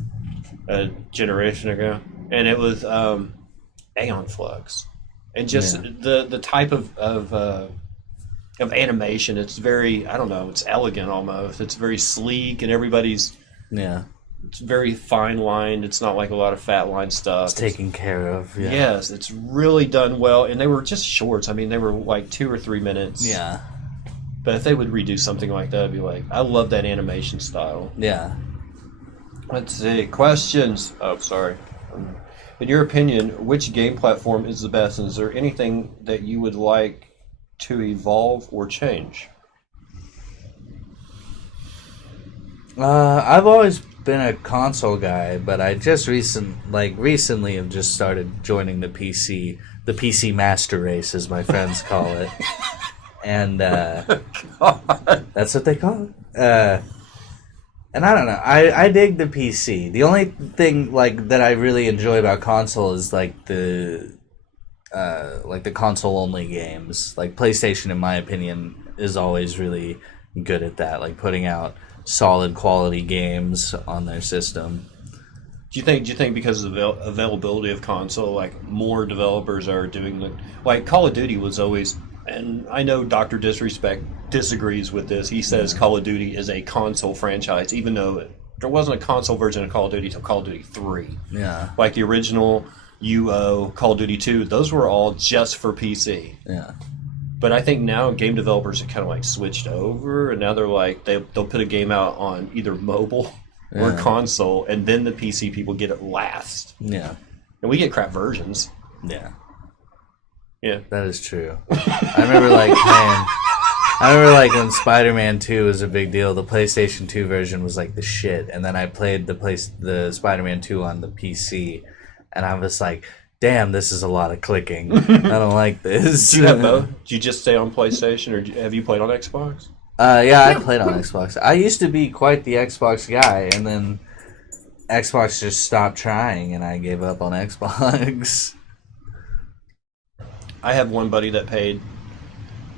a generation ago, and it was Aeon Flux, and just the type of animation. It's very, I don't know, it's elegant almost. It's very sleek, and everybody's It's very fine lined. It's not like a lot of fat line stuff. It's taken care of. Yeah. Yes, it's really done well, and they were just shorts. I mean, they were 2 or 3 minutes. Yeah. But if they would redo something like that, I'd be like, I love that animation style. Yeah. Let's see. Questions. Oh, sorry. In your opinion, which game platform is the best? And is there anything that you would like to evolve or change? I've always been a console guy, but I just recently have just started joining the PC master race, as my friends call it. And that's what they call it. And I don't know. I dig the PC. The only thing that I really enjoy about console is the console only games. Like PlayStation, in my opinion, is always really good at that, putting out solid quality games on their system. Do you think because of the availability of console, more developers are doing Call of Duty was always, and I know Dr. Disrespect disagrees with this. He says Call of Duty is a console franchise, even though there wasn't a console version of Call of Duty until Call of Duty 3. Yeah. The original UO, Call of Duty 2, those were all just for PC. Yeah. But I think now game developers have kind of switched over, and now they're they'll put a game out on either mobile or console, and then the PC people get it last. Yeah. And we get crap versions. Yeah. Yeah. That is true. I remember when Spider-Man 2 was a big deal, the PlayStation 2 version was the shit, and then I played the Spider-Man 2 on the PC, and I was like, damn, this is a lot of clicking. I don't like this. Do you have both? Do you just stay on PlayStation, or have you played on Xbox? Yeah, I played on Xbox. I used to be quite the Xbox guy, and then Xbox just stopped trying, and I gave up on Xbox. I have one buddy that paid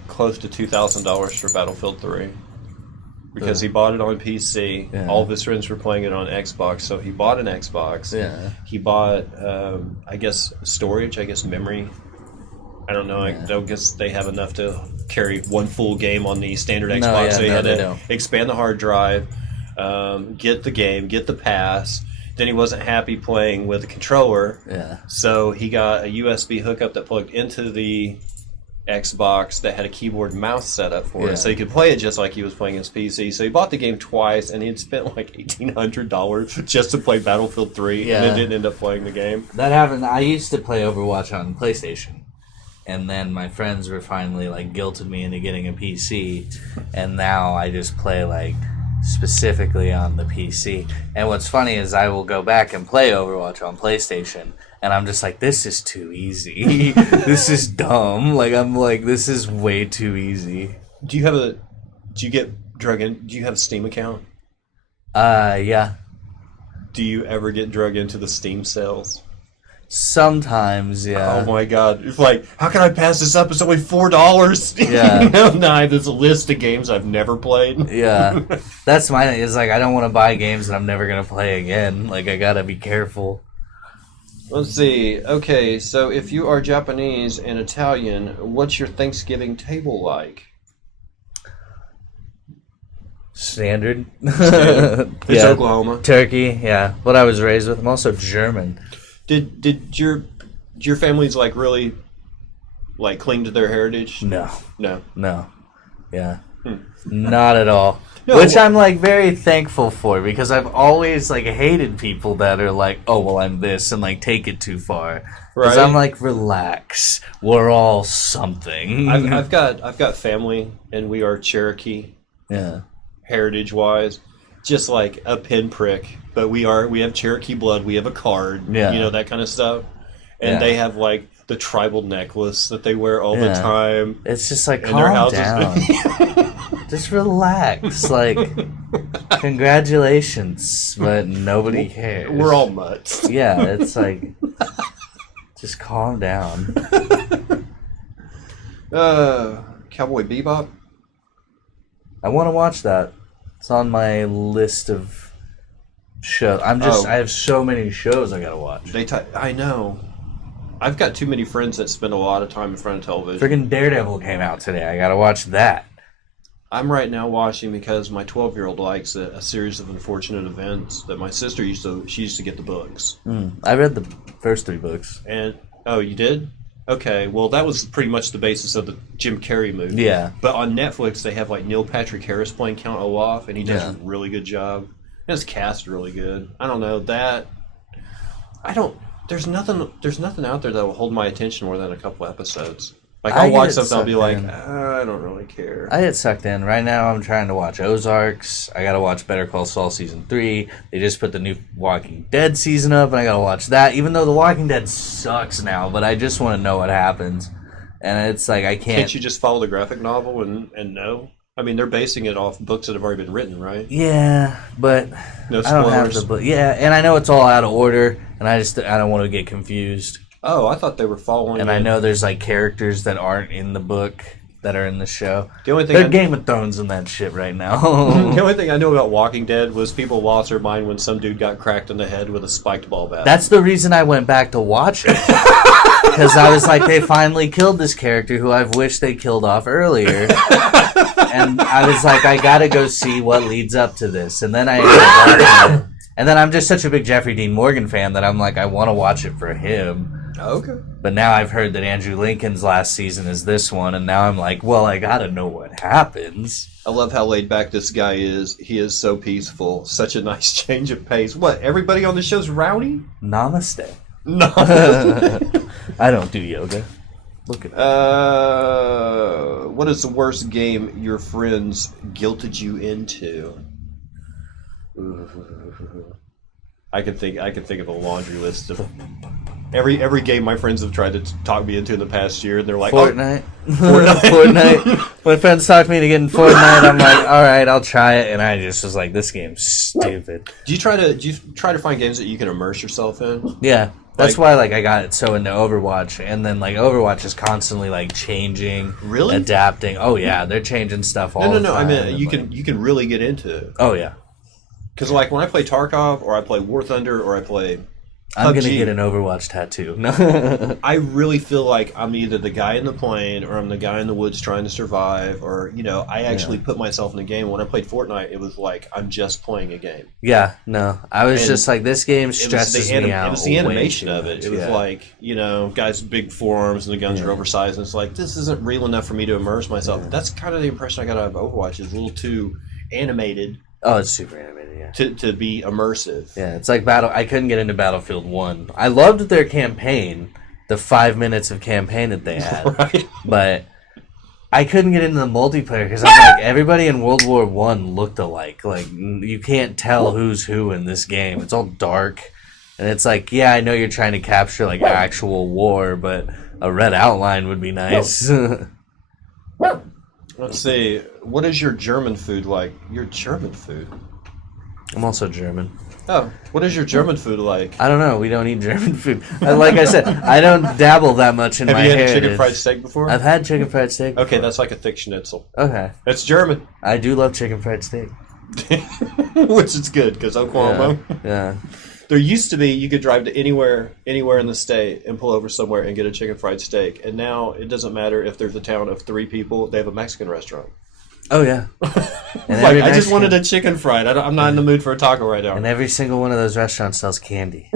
close to $2,000 for Battlefield 3 because he bought it on PC. Yeah. All of his friends were playing it on Xbox, so he bought an Xbox. Yeah. He bought, I guess, storage, memory. I don't know. Yeah. I don't guess they have enough to carry one full game on the standard Xbox. So he had to expand the hard drive, get the game, get the pass, Then he wasn't happy playing with a controller. Yeah. So he got a USB hookup that plugged into the Xbox that had a keyboard and mouse set up for it, so he could play it just like he was playing his PC. So he bought the game twice, and he had spent like $1,800 just to play Battlefield 3, and then didn't end up playing the game. That happened. I used to play Overwatch on PlayStation, and then my friends were finally like guilted me into getting a PC, and now I just play like specifically on the PC. And what's funny is I will go back and play Overwatch on PlayStation, and I'm just like, this is too easy. This is dumb. Like, I'm like, this is way too easy. Do you get drug in? Do you have a Steam account? Yeah. Do you ever get drug into the Steam sales? Sometimes, yeah. Oh my god. It's like, how can I pass this up? It's only $4. Yeah. No, there's a list of games I've never played. Yeah. That's my thing. It's like, I don't want to buy games that I'm never going to play again. Like, I gotta be careful. Let's see. Okay, so if you are Japanese and Italian, what's your Thanksgiving table like? Standard. It's Oklahoma. Turkey, yeah. What I was raised with. I'm also German. Did your families like really like cling to their heritage? No. Yeah. Not at all. No, Which I'm like very thankful for, because I've always like hated people that are like, oh well, I'm this, and like take it too far. Because I'm like, relax, we're all something. I've got family, and we are Cherokee. Yeah. Heritage wise, just like a pinprick, but we have Cherokee blood. We have a card, that kind of stuff, and they have like the tribal necklace that they wear all the time. It's just like, in their calm houses. down. Just relax. Like, congratulations, but nobody cares. We're all mutts. Yeah, it's like, just calm down. Cowboy Bebop. I want to watch that. It's on my list of shows. I have so many shows I gotta watch. I know. I've got too many friends that spend a lot of time in front of television. Freaking Daredevil came out today. I gotta watch that. I'm right now watching because my 12-year-old likes a series of unfortunate events that my sister used to get the books. I read the first 3 books. And you did? Okay, well that was pretty much the basis of the Jim Carrey movie. Yeah. But on Netflix they have like Neil Patrick Harris playing Count Olaf, and he does a really good job. And his cast really good. I don't know that. There's nothing out there that will hold my attention more than a couple episodes. Like, I'll watch something, I'll be like, I don't really care. I get sucked in. Right now, I'm trying to watch Ozarks. I gotta watch Better Call Saul Season 3. They just put the new Walking Dead season up, and I gotta watch that. Even though The Walking Dead sucks now, but I just want to know what happens. And it's like, I can't... Can't you just follow the graphic novel and know? I mean, they're basing it off books that have already been written, right? Yeah, but no spoilers. I don't have the book. Yeah, and I know it's all out of order, and I don't want to get confused. Oh, I thought they were following. And I know there's like characters that aren't in the book that are in the show. The only thing they're Game of Thrones in that shit right now. The only thing I know about Walking Dead was people lost their mind when some dude got cracked in the head with a spiked ball bat. That's the reason I went back to watch it. Because I was like, they finally killed this character who I've wished they killed off earlier. And I was like, I gotta go see what leads up to this. And then I ended up watching it. And then I'm just such a big Jeffrey Dean Morgan fan that I'm like, I want to watch it for him. Okay. But now I've heard that Andrew Lincoln's last season is this one, and now I'm like, well, I gotta know what happens. I love how laid back this guy is. He is so peaceful. Such a nice change of pace. What, everybody on the show's rowdy? Namaste. No. I don't do yoga. Look at that. What is the worst game your friends guilted you into? I can think of a laundry list of every game my friends have tried to talk me into in the past year. They're like, Fortnite. Fortnite. My friends talked me to get in Fortnite. I'm like, all right, I'll try it, and I just was like, this game's stupid. Do you try to find games that you can immerse yourself in? Yeah. That's why I got it so into Overwatch, and then Overwatch is constantly changing, really adapting. Oh yeah, they're changing stuff all the time. No. I mean, you can really get into it. Oh yeah. Because when I play Tarkov, or I play War Thunder, or I play I'm going to PUBG. get an Overwatch tattoo. No. I really feel like I'm either the guy in the plane or I'm the guy in the woods trying to survive, or I actually put myself in the game. When I played Fortnite, it was like I'm just playing a game. Yeah, no. I was just like, this game stresses me out. It was the way animation too of it. much, It was like, guys with big forearms and the guns are oversized, and it's like, this isn't real enough for me to immerse myself. That's kind of the impression I got out of Overwatch. It's a little too animated. Oh, it's super animated, yeah. To be immersive. Yeah, it's like I couldn't get into Battlefield 1. I loved their campaign, the 5 minutes of campaign that they had. Right. But I couldn't get into the multiplayer because I'm like, everybody in World War I looked alike. Like, you can't tell who's who in this game. It's all dark. And it's like, yeah, I know you're trying to capture, like, actual war, but a red outline would be nice. Let's see. What is your German food like? Your German food? I'm also German. Oh, what is your German food like? I don't know. We don't eat German food. Like I said, I don't dabble that much in my Have you had heritage. chicken fried steak before? I've had chicken fried steak before. Okay, that's like a thick schnitzel. Okay. It's German. I do love chicken fried steak. Which is good, because Oklahoma. Yeah. There used to be, you could drive to anywhere in the state and pull over somewhere and get a chicken fried steak. And now it doesn't matter if there's a town of 3 people, they have a Mexican restaurant. Oh, yeah. Like, I just wanted a chicken fried. I'm not in the mood for a taco right now. And every single one of those restaurants sells candy.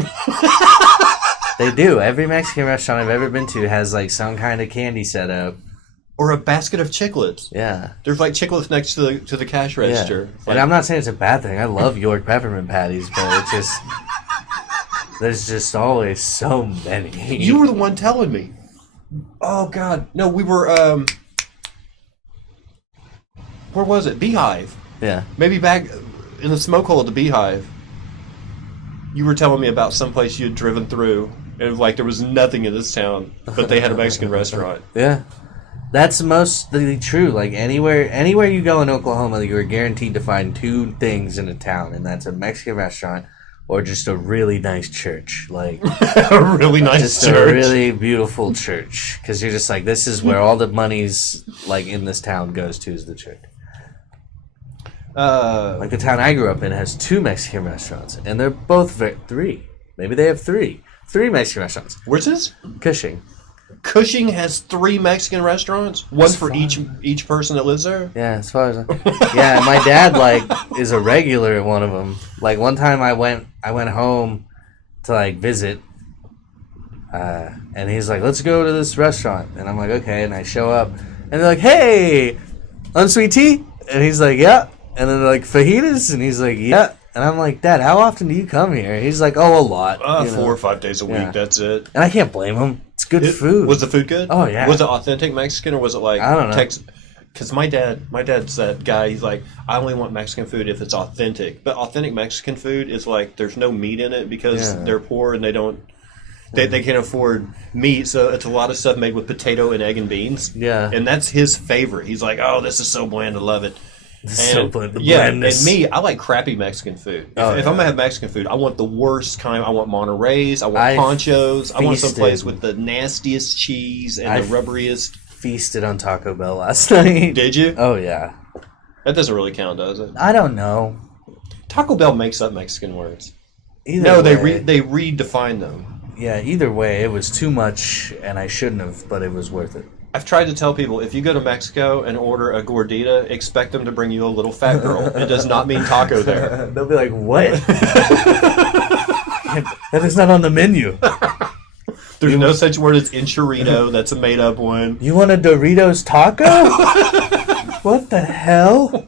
They do. Every Mexican restaurant I've ever been to has like some kind of candy set up. Or a basket of chiclets. Yeah. There's like chiclets next to the cash register. Yeah. Like, And I'm not saying it's a bad thing. I love York peppermint patties, but it's just... There's just always so many. you were the one telling me. Oh, God. No, we were... where was it? Beehive. Yeah. Maybe back in the smoke hole at the Beehive. You were telling me about someplace you had driven through, and like there was nothing in this town, but they had a Mexican restaurant. Yeah. That's mostly true. Like anywhere you go in Oklahoma, you are guaranteed to find 2 things in a town, and that's a Mexican restaurant or just a really nice church. Like A really nice just church. a really beautiful church, because you're just like, this is where all the money's like in this town goes to, is the church. Like the town I grew up in has 2 Mexican restaurants, and they're both 3. Maybe they have 3 Mexican restaurants. Where's this? Cushing. Cushing has 3 Mexican restaurants, one for each person that lives there. Yeah, as far as yeah, my dad like is a regular at one of them. Like one time I went home to like visit, and he's like, "Let's go to this restaurant," and I'm like, "Okay," and I show up, and they're like, "Hey, unsweet tea," and he's like, "Yeah," and then they're like, "Fajitas," and he's like, "Yeah." And I'm like, "Dad, how often do you come here?" He's like, "Oh, a lot." 4 or 5 days a week, Yeah. that's it. And I can't blame him. It's good food. Was the food good? Oh, yeah. Was it authentic Mexican, or was it like I don't know. Because my dad's that guy. He's like, I only want Mexican food if it's authentic. But authentic Mexican food is like there's no meat in it because they're poor and they don't. They can't afford meat, so it's a lot of stuff made with potato and egg and beans. Yeah. And that's his favorite. He's like, oh, this is so bland, I love it. So bland, the yeah, blandness. and me, I like crappy Mexican food. If I'm gonna have Mexican food, I want the worst kind. I want Monterey's. I want ponchos. I want someplace with the nastiest cheese and the rubberiest. Feasted on Taco Bell last night. Did you? Oh yeah. That doesn't really count, does it? I don't know. Taco Bell makes up Mexican words. Either way, they redefine them. Yeah, either way, it was too much, and I shouldn't have, but it was worth it. I've tried to tell people, if you go to Mexico and order a gordita, expect them to bring you a little fat girl. It does not mean taco there. They'll be like, what? That is not on the menu. There's no such word as enchilada. That's a made-up one. You want a Doritos taco? What the hell?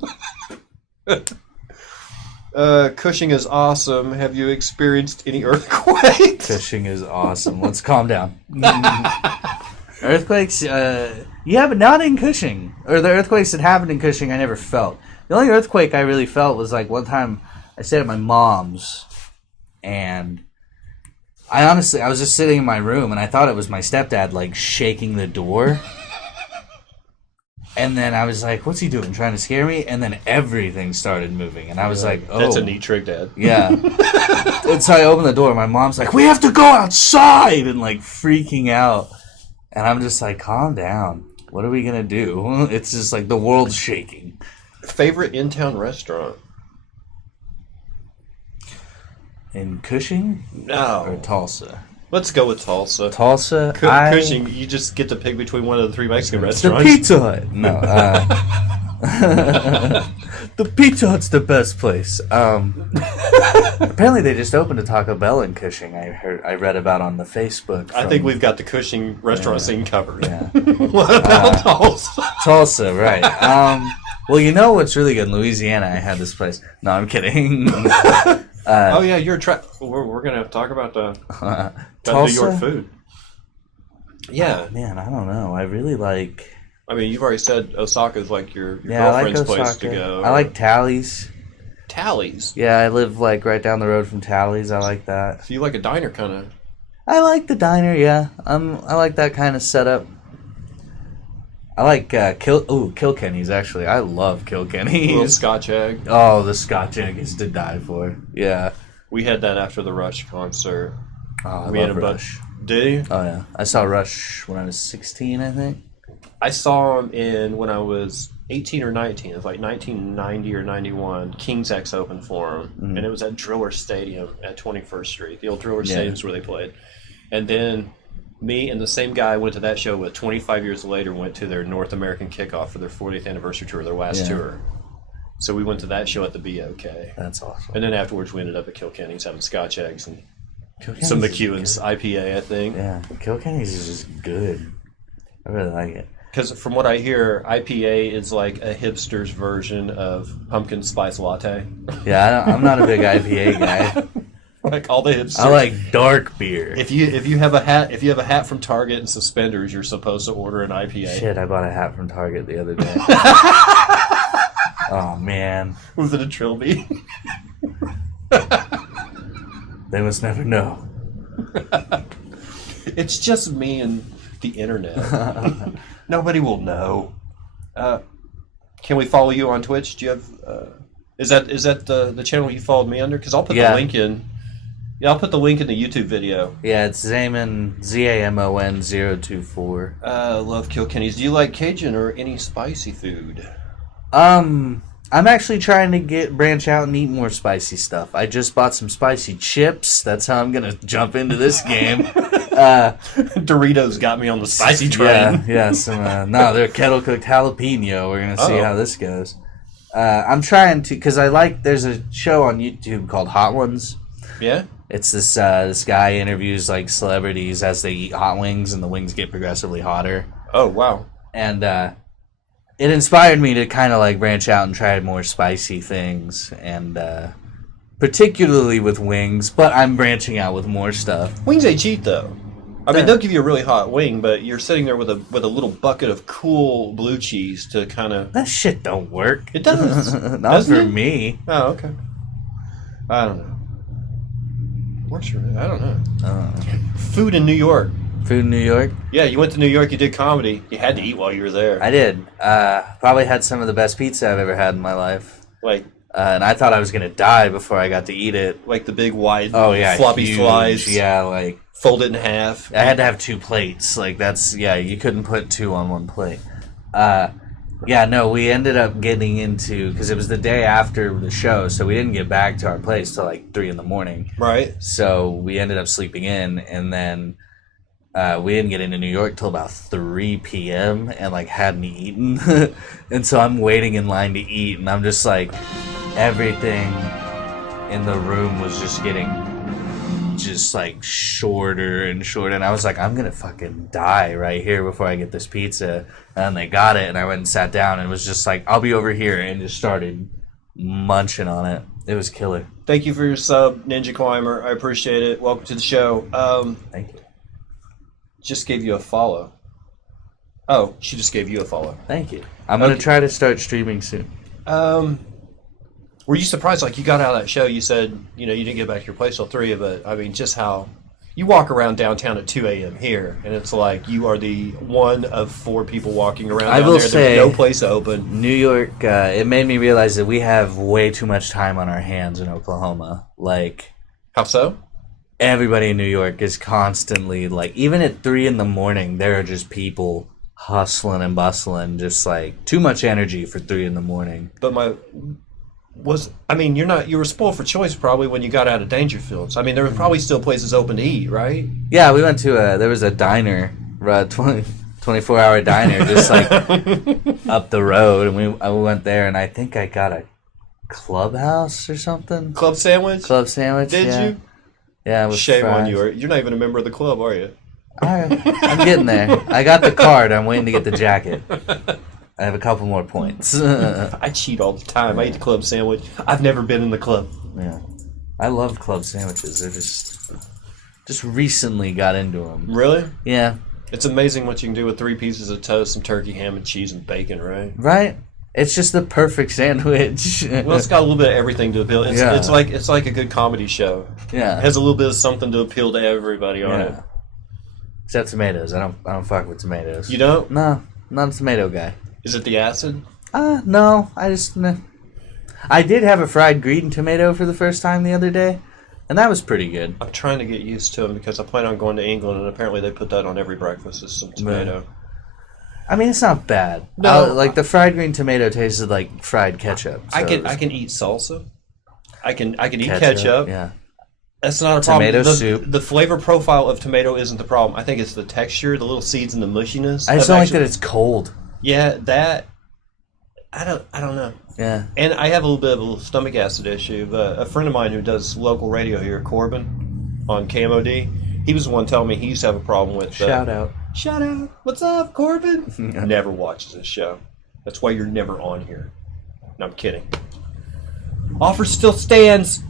Cushing is awesome. Have you experienced any earthquakes? Cushing is awesome. Let's calm down. Earthquakes, yeah, but not in Cushing. Or the earthquakes that happened in Cushing, I never felt. The only earthquake I really felt was like one time I stayed at my mom's, and I was just sitting in my room, and I thought it was my stepdad, like, shaking the door. And then I was like, what's he doing, trying to scare me? And then everything started moving, and I was like, oh. That's a neat trick, Dad. Yeah. And so I opened the door, my mom's like, we have to go outside! And, like, freaking out. And I'm just like, calm down. What are we going to do? It's just like the world's shaking. Favorite in-town restaurant? In Cushing? No. Or Tulsa? Let's go with Tulsa. Tulsa? Cushing, you just get to pick between one of the 3 Mexican The restaurants. Pizza Hut. No. The Pizza Hut's the best place. Apparently they just opened a Taco Bell in Cushing. I read about on the Facebook. I think we've got the Cushing restaurant scene covered. Yeah. What about Tulsa? Tulsa, right. Well, you know what's really good? In Louisiana, I had this place. No, I'm kidding. Oh, yeah, you're we're going to talk about the New York food. Yeah. Man, I don't know. I really like... I mean, you've already said Osaka's like your I girlfriend's like place to go. I like Tally's. Tally's? Yeah, I live like right down the road from Tally's. I like that. So you like a diner kind of... I like the diner, yeah. I like that kind of setup. I like Kilkenny's, actually. I love Kilkenny's. A little Scotch egg. Oh, the Scotch egg is to die for. Yeah. We had that after the Rush concert. Oh, I we love had a Rush. Did you? Oh, yeah. I saw Rush when I was 16, I think. I saw him when I was 18 or 19. It was like 1990 or 91. King's X opened for him. And it was at Driller Stadium at 21st Street. The old Driller Stadium's where they played. And then me and the same guy went to that show, but 25 years later went to their North American kickoff for their 40th anniversary tour, their last tour. So we went to that show at the BOK. That's awesome. And then afterwards we ended up at Kilkenny's having Scotch eggs and Kilkenny's some McEwen's IPA, I think. Yeah, Kilkenny's is just good. I really like it. Because from what I hear, IPA is like a hipster's version of pumpkin spice latte. Yeah, I'm not a big IPA guy. Like all the hipsters. I like dark beer. If you have a hat from Target and suspenders, you're supposed to order an IPA. Shit, I bought a hat from Target the other day. Oh man, Was it a Trilby? they must never know. It's just me and the internet. Nobody will know. Can we follow you on Twitch? Do you have? Is that the channel you followed me under? Because I'll put the link in. Yeah, I'll put the link in the YouTube video. Yeah, it's Zamon ZAMON 024. Love Kilkenny's. Do you like Cajun or any spicy food? I'm actually trying to branch out and eat more spicy stuff. I just bought some spicy chips. That's how I'm gonna jump into this game. Doritos got me on the spicy train. Yeah. They're kettle cooked jalapeno. We're gonna see how this goes. I'm trying to, because there's a show on YouTube called Hot Ones. Yeah. It's this guy interviews like celebrities as they eat hot wings, and the wings get progressively hotter. Oh wow! And it inspired me to kind of like branch out and try more spicy things, and particularly with wings. But I'm branching out with more stuff. Wings ain't cheap though. I mean, they'll give you a really hot wing, but you're sitting there with a little bucket of cool blue cheese to kind of. That shit don't work. It does. Not for me. Oh, okay. I don't know. Works for me. I don't know. Food in New York. Food in New York? Yeah, you went to New York. You did comedy. You had to eat while you were there. I did. Probably had some of the best pizza I've ever had in my life. Like. And I thought I was gonna die before I got to eat it. Like the big wide. Floppy huge, slice. Yeah, like. Fold it in half. I had to have 2 plates. Like you couldn't put 2 on 1 plate. We ended up getting into, because it was the day after the show, so we didn't get back to our place till like 3 a.m. Right. So we ended up sleeping in, and then we didn't get into New York till about 3 p.m. and like hadn't eaten. And so I'm waiting in line to eat, and I'm just like, everything in the room was just getting just like shorter and shorter, and I was like, I'm gonna fucking die right here before I get this pizza. And they got it, and I went and sat down, and it was just like, I'll be over here, and just started munching on it. It was killer. Thank you for your sub, Ninja Climber. I appreciate it. Welcome to the show. Thank you. Just gave you a follow. Oh, she just gave you a follow. Thank you. I'm gonna try to start streaming soon. Were you surprised, like, you got out of that show, you said, you didn't get back to your place till 3, but, I mean, just how you walk around downtown at 2 a.m. here, and it's like you are the one of 4 people walking around down there. Say, there's no place open. New York, it made me realize that we have way too much time on our hands in Oklahoma. Like, how so? Everybody in New York is constantly, like, even at 3 a.m, there are just people hustling and bustling, just, like, too much energy for 3 a.m. But you were spoiled for choice probably when you got out of Dangerfields. I mean, there were probably still places open to eat, right? Yeah, we went to there was a diner, 24-hour diner, just like up the road, and we went there, and I think I got a clubhouse or something. Club sandwich? Club sandwich, Did yeah. you? Yeah, with Shame fries. on you. You're not even a member of the club, are you? I'm getting there. I got the card. I'm waiting to get the jacket. I have a couple more points. I cheat all the time. I eat the club sandwich. I've never been in the club. Yeah, I love club sandwiches. They're just recently got into them. Really? Yeah. It's amazing what you can do with 3 pieces of toast, some turkey, ham, and cheese, and bacon, right? Right. It's just the perfect sandwich. Well, it's got a little bit of everything to appeal. Yeah. It's like a good comedy show. Yeah. It has a little bit of something to appeal to everybody on it. Except tomatoes. I don't fuck with tomatoes. You don't? No, not a tomato guy. Is it the acid? No. I did have a fried green tomato for the first time the other day, and that was pretty good. I'm trying to get used to them because I plan on going to England, and apparently they put that on every breakfast as some tomato. I mean, it's not bad. No, like the fried green tomato tasted like fried ketchup. So I can eat salsa. I can eat ketchup. ketchup. Yeah. That's not a problem. Tomato soup. The flavor profile of tomato isn't the problem. I think it's the texture, the little seeds, and the mushiness. I just don't like that it's cold. Yeah, that. I don't know. Yeah. And I have a little bit of a stomach acid issue. But a friend of mine who does local radio here, Corbin, on KMOD, he was the one telling me he used to have a problem with. Shout out. Shout out. What's up, Corbin? Never watches this show. That's why you're never on here. No, I'm kidding. Offer still stands.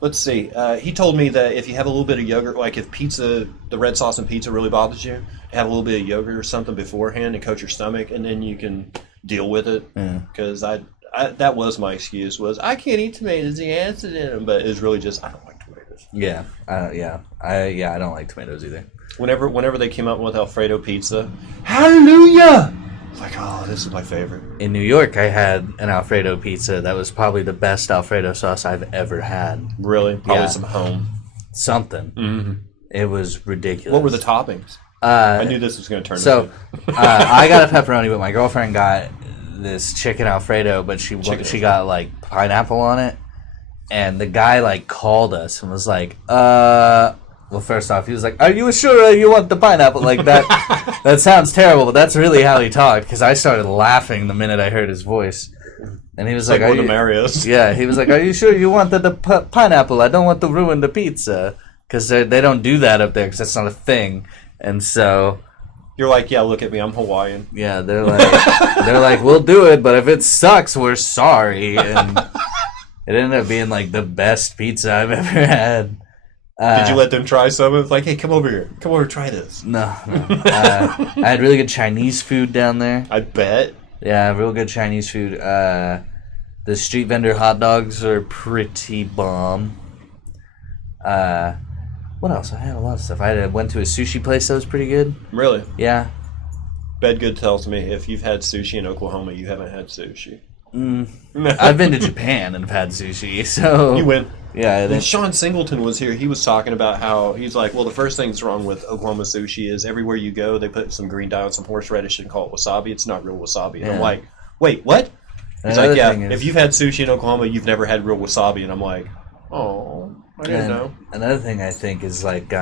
Let's see. He told me that if you have a little bit of yogurt, like if pizza, the red sauce in pizza really bothers you, have a little bit of yogurt or something beforehand and coat your stomach, and then you can deal with it. Because I that was my excuse, was I can't eat tomatoes, the acid in them, but it's really just I don't like tomatoes. Yeah. I don't like tomatoes either. Whenever they came out with Alfredo pizza, hallelujah! Like, oh, this is my favorite. In New York, I had an Alfredo pizza that was probably the best Alfredo sauce I've ever had. Really? Probably Yeah. some home. Something. Mm-hmm. It was ridiculous. What were the toppings? I knew this was going to turn So, I got a pepperoni, but my girlfriend got this chicken Alfredo, but she got like pineapple on it. And the guy like called us and was like, well, first off, he was like, "Are you sure you want the pineapple?" Like that. That sounds terrible, but that's really how he talked. Because I started laughing the minute I heard his voice, and he was like, one of the Marios. Yeah, he was like, "Are you sure you want the pineapple? I don't want to ruin the pizza." Because they don't do that up there, because that's not a thing. And so you're like, "Yeah, look at me, I'm Hawaiian." Yeah, they're like, "We'll do it, but if it sucks, we're sorry." And it ended up being like the best pizza I've ever had. Did you let them try some? It's like, hey, come over here. Come over, try this. No. I had really good Chinese food down there. I bet. Yeah, real good Chinese food. The street vendor hot dogs are pretty bomb. What else? I had a lot of stuff. I went to a sushi place that was pretty good. Really? Yeah. Bedgood tells me if you've had sushi in Oklahoma, you haven't had sushi. I've been to Japan and have had sushi, so... You went. Yeah. When Sean Singleton was here, he was talking about how he's like, well, the first thing that's wrong with Oklahoma sushi is everywhere you go, they put some green dye on some horseradish and call it wasabi. It's not real wasabi. And I'm like, wait, what? He's like, yeah, if you've had sushi in Oklahoma, you've never had real wasabi. And I'm like, oh, I didn't know. Another thing I think is like,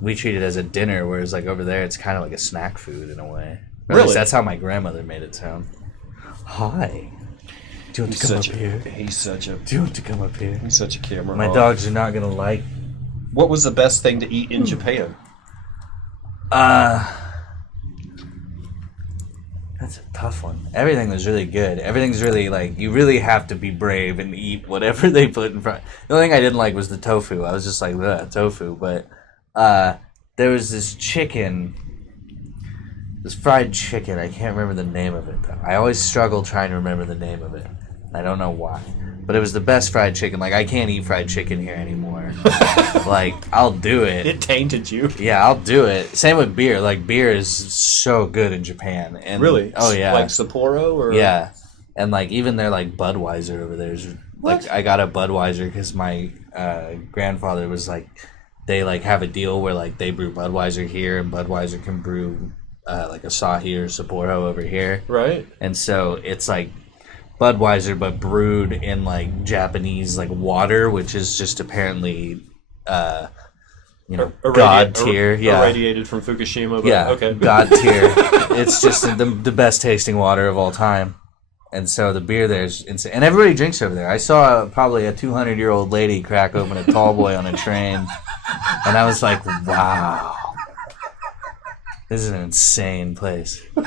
we treat it as a dinner, whereas like over there, it's kind of like a snack food in a way. Or at least that's how my grandmother made it sound. Hi. Do you want to come up here? Do you want to come up here? He's such a camera. My dogs are not gonna like. What was the best thing to eat in Japan? That's a tough one. Everything was really good. Everything's really like you really have to be brave and eat whatever they put in front. The only thing I didn't like was the tofu. I was just like, ugh, tofu. But there was this chicken. This fried chicken, I can't remember the name of it, though. I always struggle trying to remember the name of it. I don't know why. But it was the best fried chicken. Like, I can't eat fried chicken here anymore. Like, I'll do it. It tainted you. Yeah, I'll do it. Same with beer. Like, beer is so good in Japan. And really? Oh, yeah. Like Sapporo? Or? Yeah. And, like, even their, like, Budweiser over there is... What? Like, I got a Budweiser because my grandfather was, like... They, like, have a deal where, like, they brew Budweiser here and Budweiser can brew... like Asahi or Sapporo over here. Right. And so it's like Budweiser, but brewed in like Japanese like water, which is just apparently, God tier. Irradiated from Fukushima. But, okay. God tier. It's just the best tasting water of all time. And so the beer there is insane. And everybody drinks over there. I saw probably a 200-year-old lady crack open a tall boy on a train. And I was like, wow. This is an insane place. You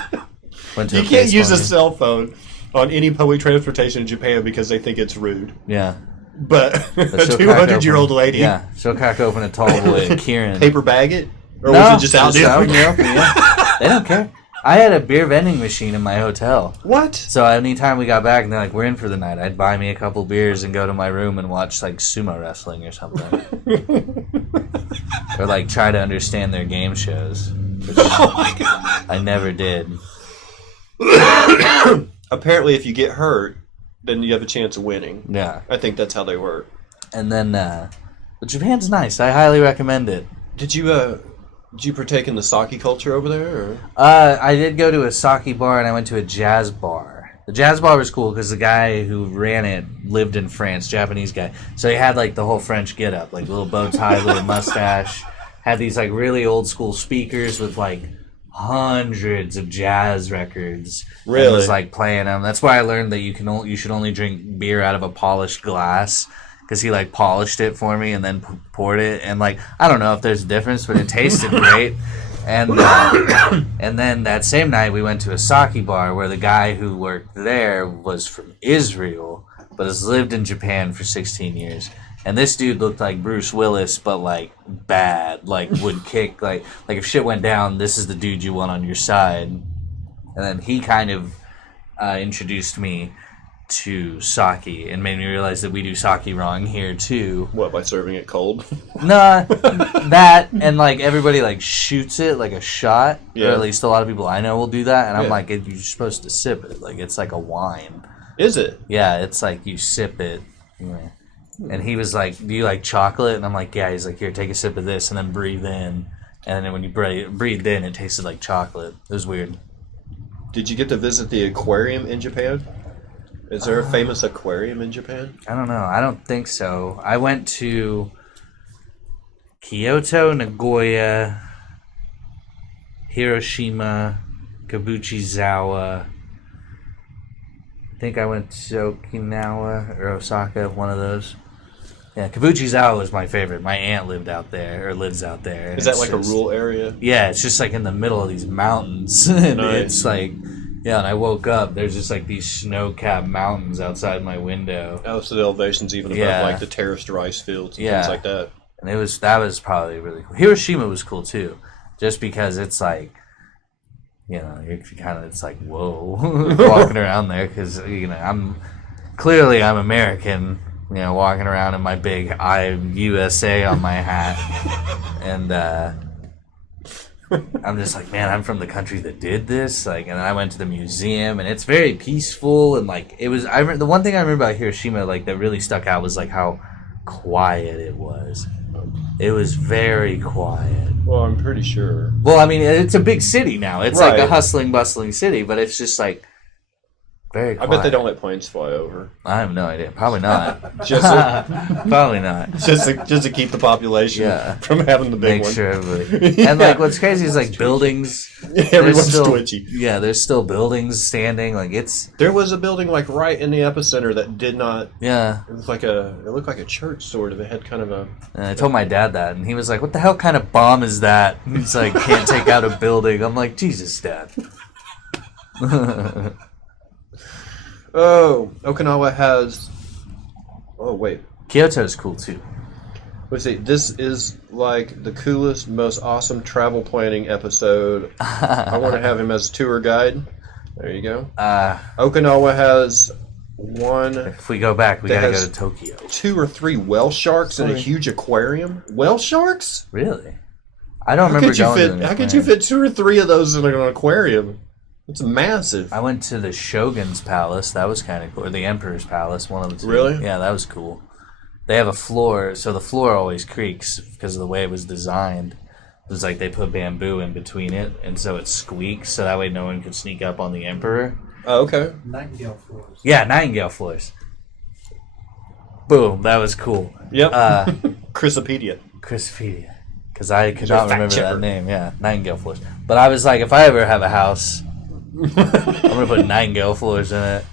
can't use a cell phone on any public transportation in Japan because they think it's rude. Yeah. But a 200-year-old lady. Yeah, she'll crack open a tall boy and Kieran. Paper bag it? Or was it just out there? Yeah. They don't care. I had a beer vending machine in my hotel. What? So anytime we got back and they're like, we're in for the night, I'd buy me a couple beers and go to my room and watch like sumo wrestling or something. Or like try to understand their game shows. Oh my God. I never did. Apparently if you get hurt, then you have a chance of winning. Yeah. I think that's how they work. And then, but Japan's nice. I highly recommend it. Did you partake in the sake culture over there? Or? I did go to a sake bar and I went to a jazz bar. The jazz bar was cool because the guy who ran it lived in France, Japanese guy. So he had like the whole French getup, like little bow tie, little mustache. Had these like really old school speakers with like hundreds of jazz records. Really? And was like playing them. That's why I learned that you should only drink beer out of a polished glass. Because he like polished it for me and then poured it, and like I don't know if there's a difference, but it tasted great. And then that same night we went to a sake bar where the guy who worked there was from Israel, but has lived in Japan for 16 years. And this dude looked like Bruce Willis, but like bad, like would kick, like if shit went down, this is the dude you want on your side. And then he kind of introduced me to sake and made me realize that we do sake wrong here too. What, by serving it cold? Nah, that and like everybody like shoots it like a shot. Yeah. Or at least a lot of people I know will do that, and I'm like, you're supposed to sip it like it's like a wine. Is it? Yeah, it's like you sip it. Yeah. And he was like, do you like chocolate? And I'm like, yeah. He's like, here, take a sip of this and then breathe in. And then when you breathed in, it tasted like chocolate. It was weird. Did you get to visit the aquarium in Japan? Is there a famous aquarium in Japan? I don't know. I don't think so. I went to Kyoto, Nagoya, Hiroshima, Kabuchizawa. I think I went to Okinawa or Osaka, one of those. Yeah, Kabuchizawa was my favorite. My aunt lived out there, or lives out there. Is that like a rural area? Yeah, it's just like in the middle of these mountains. And nice. It's like... Yeah, and I woke up, there's just like these snow-capped mountains outside my window. Oh, so the elevation's even above like the terraced rice fields and things like that. And that was probably really cool. Hiroshima was cool too, just because it's like, you're kind of, it's like, whoa, walking around there, because, I'm American, walking around in my big I'm USA on my hat, and, I'm just like, man, I'm from the country that did this. Like, and then I went to the museum, and it's very peaceful, and like it was. The one thing I remember about Hiroshima, like that really stuck out, was like how quiet it was. It was very quiet. Well, I'm pretty sure. Well, I mean, it's a big city now. It's like a hustling, bustling city, but it's just like very quiet. I bet they don't let planes fly over. I have no idea. Probably not. Probably not. Just to keep the population from having the big one. Make sure everybody. And like what's crazy is like buildings. Everyone's twitchy. Yeah, there's still buildings standing. Like it's. There was a building like right in the epicenter that did not. Yeah. It looked like a church sort of. It had kind of a. And I told my dad that, and he was like, "What the hell kind of bomb is that?" And he's like, "Can't take out a building." I'm like, "Jesus, Dad." Oh, Okinawa has... Oh, wait. Kyoto's cool, too. Let's see. This is, like, the coolest, most awesome travel planning episode. I want to have him as a tour guide. There you go. Okinawa has one... If we go back, we gotta go to Tokyo. 2 or 3 whale sharks in a huge aquarium. Whale sharks? Really? I don't remember going to an aquarium. How could you fit 2 or 3 of those in an aquarium? It's massive. I went to the Shogun's Palace. That was kind of cool. Or the Emperor's Palace, one of the two. Really? Yeah, that was cool. They have a floor, so the floor always creaks because of the way it was designed. It was like they put bamboo in between it, and so it squeaks, so that way no one could sneak up on the Emperor. Oh, okay. Nightingale floors. Yeah, Nightingale floors. Boom, that was cool. Yep. Chrisopedia. Chrisopedia. Because I could You're a not fact remember checker. that name. Yeah, Nightingale floors. But I was like, if I ever have a house, I'm going to put Nightingale floors in it.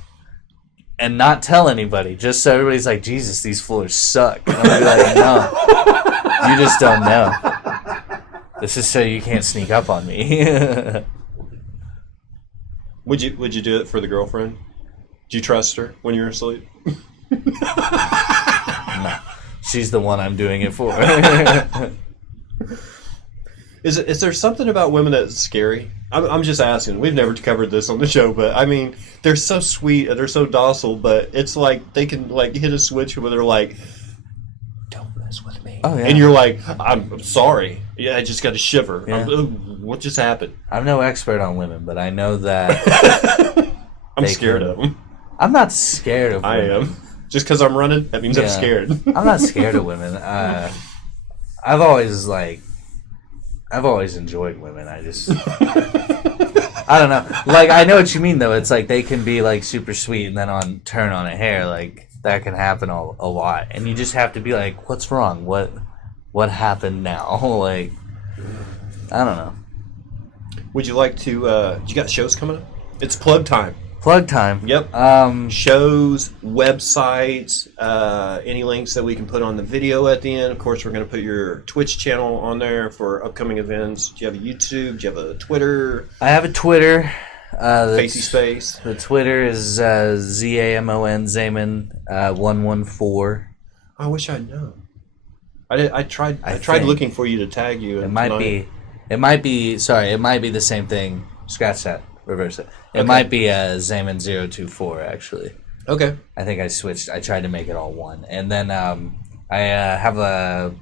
And not tell anybody, just so everybody's like, Jesus, these floors suck. And I'm going to be like, no, you just don't know. This is so you can't sneak up on me. Would you do it for the girlfriend? Do you trust her when you're asleep? No, she's the one I'm doing it for. Is there something about women that's scary? I'm just asking. We've never covered this on the show, but I mean, they're so sweet and they're so docile, but it's like they can like hit a switch where they're like, "Don't mess with me," Oh, yeah. and you're like, "I'm sorry. Yeah, I just got to shiver. Yeah. What just happened?" I'm no expert on women, but I know that I'm They scared can- of them. I'm not scared of I women. am. Just because I'm running, that means I'm Yeah. scared. I'm not scared of women. I've always enjoyed women. I just, I don't know. Like, I know what you mean, though. It's like they can be like super sweet, and then turn on a hair. Like that can happen a lot, and you just have to be like, "What's wrong? What happened now?" Like, I don't know. Would you like to? You got shows coming up? It's plug time. Plug time. Yep. Um, Shows, websites, any links that we can put on the video at the end. Of course, we're going to put your Twitch channel on there for upcoming events. Do you have a YouTube? Do you have a Twitter? I have a Twitter. Facey Space. The Twitter is ZAMON Zaman 114. I wish I'd known. I tried think looking for you to tag you. It might be the same thing. Scratch that. Reverse it. It Okay. might be Zaman 024 actually. Okay. I think I switched. I tried to make it all one, and then I have a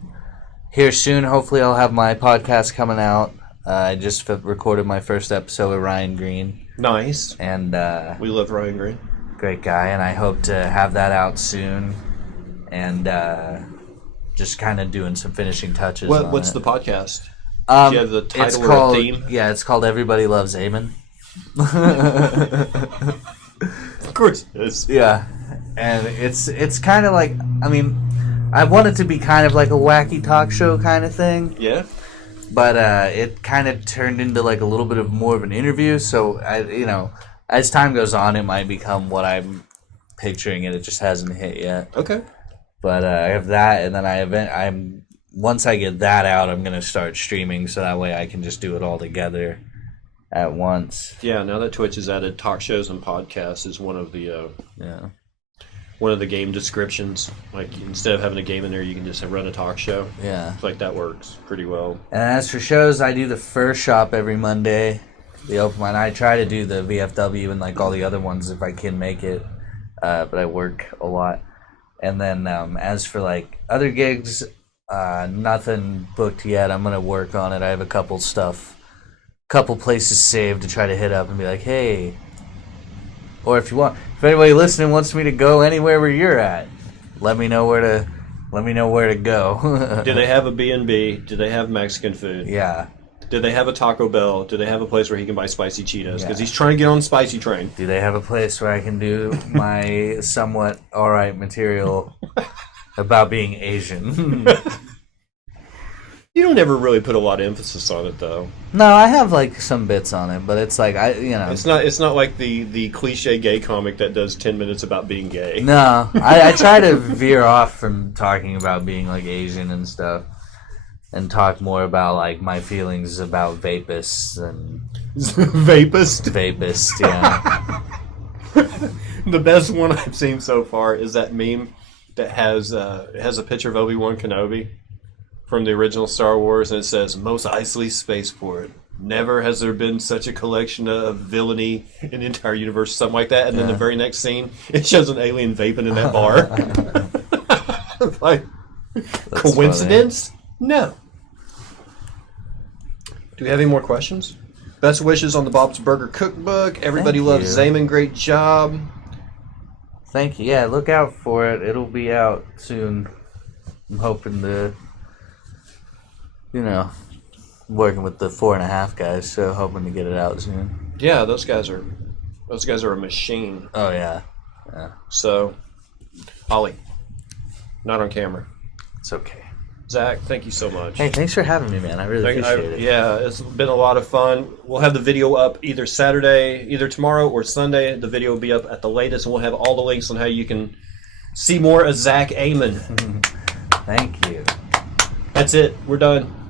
here soon. Hopefully, I'll have my podcast coming out. I just recorded my first episode with Ryan Green, Nice. and We love Ryan Green. great guy, and I hope to have that out soon, and just kind of doing some finishing touches. What's the it. podcast? Um, Do you have the title it's or a called, theme? Yeah, it's called Everybody Loves Amon. Of course it is. Yeah, and it's kind of like, I mean, I want it to be kind of like a wacky talk show kind of thing, Yeah. but it kind of turned into like a little bit of more of an interview. So as time goes on, it might become what I'm picturing it. It just hasn't hit yet. Okay. But I have that, and then once I get that out, I'm gonna start streaming, so that way I can just do it all together at once. Yeah. Now that Twitch has added talk shows and podcasts is one of the game descriptions. Like instead of having a game in there, you can just run a talk show. Yeah. It's like that works pretty well. And as for shows, I do the first shop every Monday, the open mic. I try to do the VFW and like all the other ones if I can make it, but I work a lot. And then as for like other gigs, nothing booked yet. I'm gonna work on it. I have a couple places saved to try to hit up and be like, hey. Or if anybody listening wants me to go anywhere where you're at, let me know where to go. Do they have a B&B? Do they have Mexican food? Yeah. Do they have a Taco Bell? Do they have a place where he can buy spicy Cheetos? Because Yeah. he's trying to get on the spicy train. Do they have a place where I can do my somewhat alright material about being Asian? You don't ever really put a lot of emphasis on it, though. No, I have like some bits on it, but it's like It's not like the cliche gay comic that does 10 minutes about being gay. No, I try to veer off from talking about being like Asian and stuff, and talk more about like my feelings about vapists and Vapist. yeah. The best one I've seen so far is that meme that has a picture of Obi-Wan Kenobi from the original Star Wars, and it says, "Most Isley Spaceport. Never has there been such a collection of villainy in the entire universe," something like that. And then the very next scene, it shows an alien vaping in that bar. Like, That's coincidence? No. Do we have any more questions? Best wishes on the Bob's Burger Cookbook. Everybody Thank loves you. Zaman. Great job. Thank you. Yeah, look out for it. It'll be out soon. I'm hoping to, working with the 4.5 guys, so hoping to get it out soon. Yeah, those guys are Those guys are a machine. Oh, yeah. So, Ollie, not on camera. It's okay. Zach, thank you so much. Hey, thanks for having me, man. I really appreciate it. Yeah, it's been a lot of fun. We'll have the video up either Saturday, either tomorrow or Sunday. The video will be up at the latest, and we'll have all the links on how you can see more of Zack Amon. Thank you. That's it. We're done.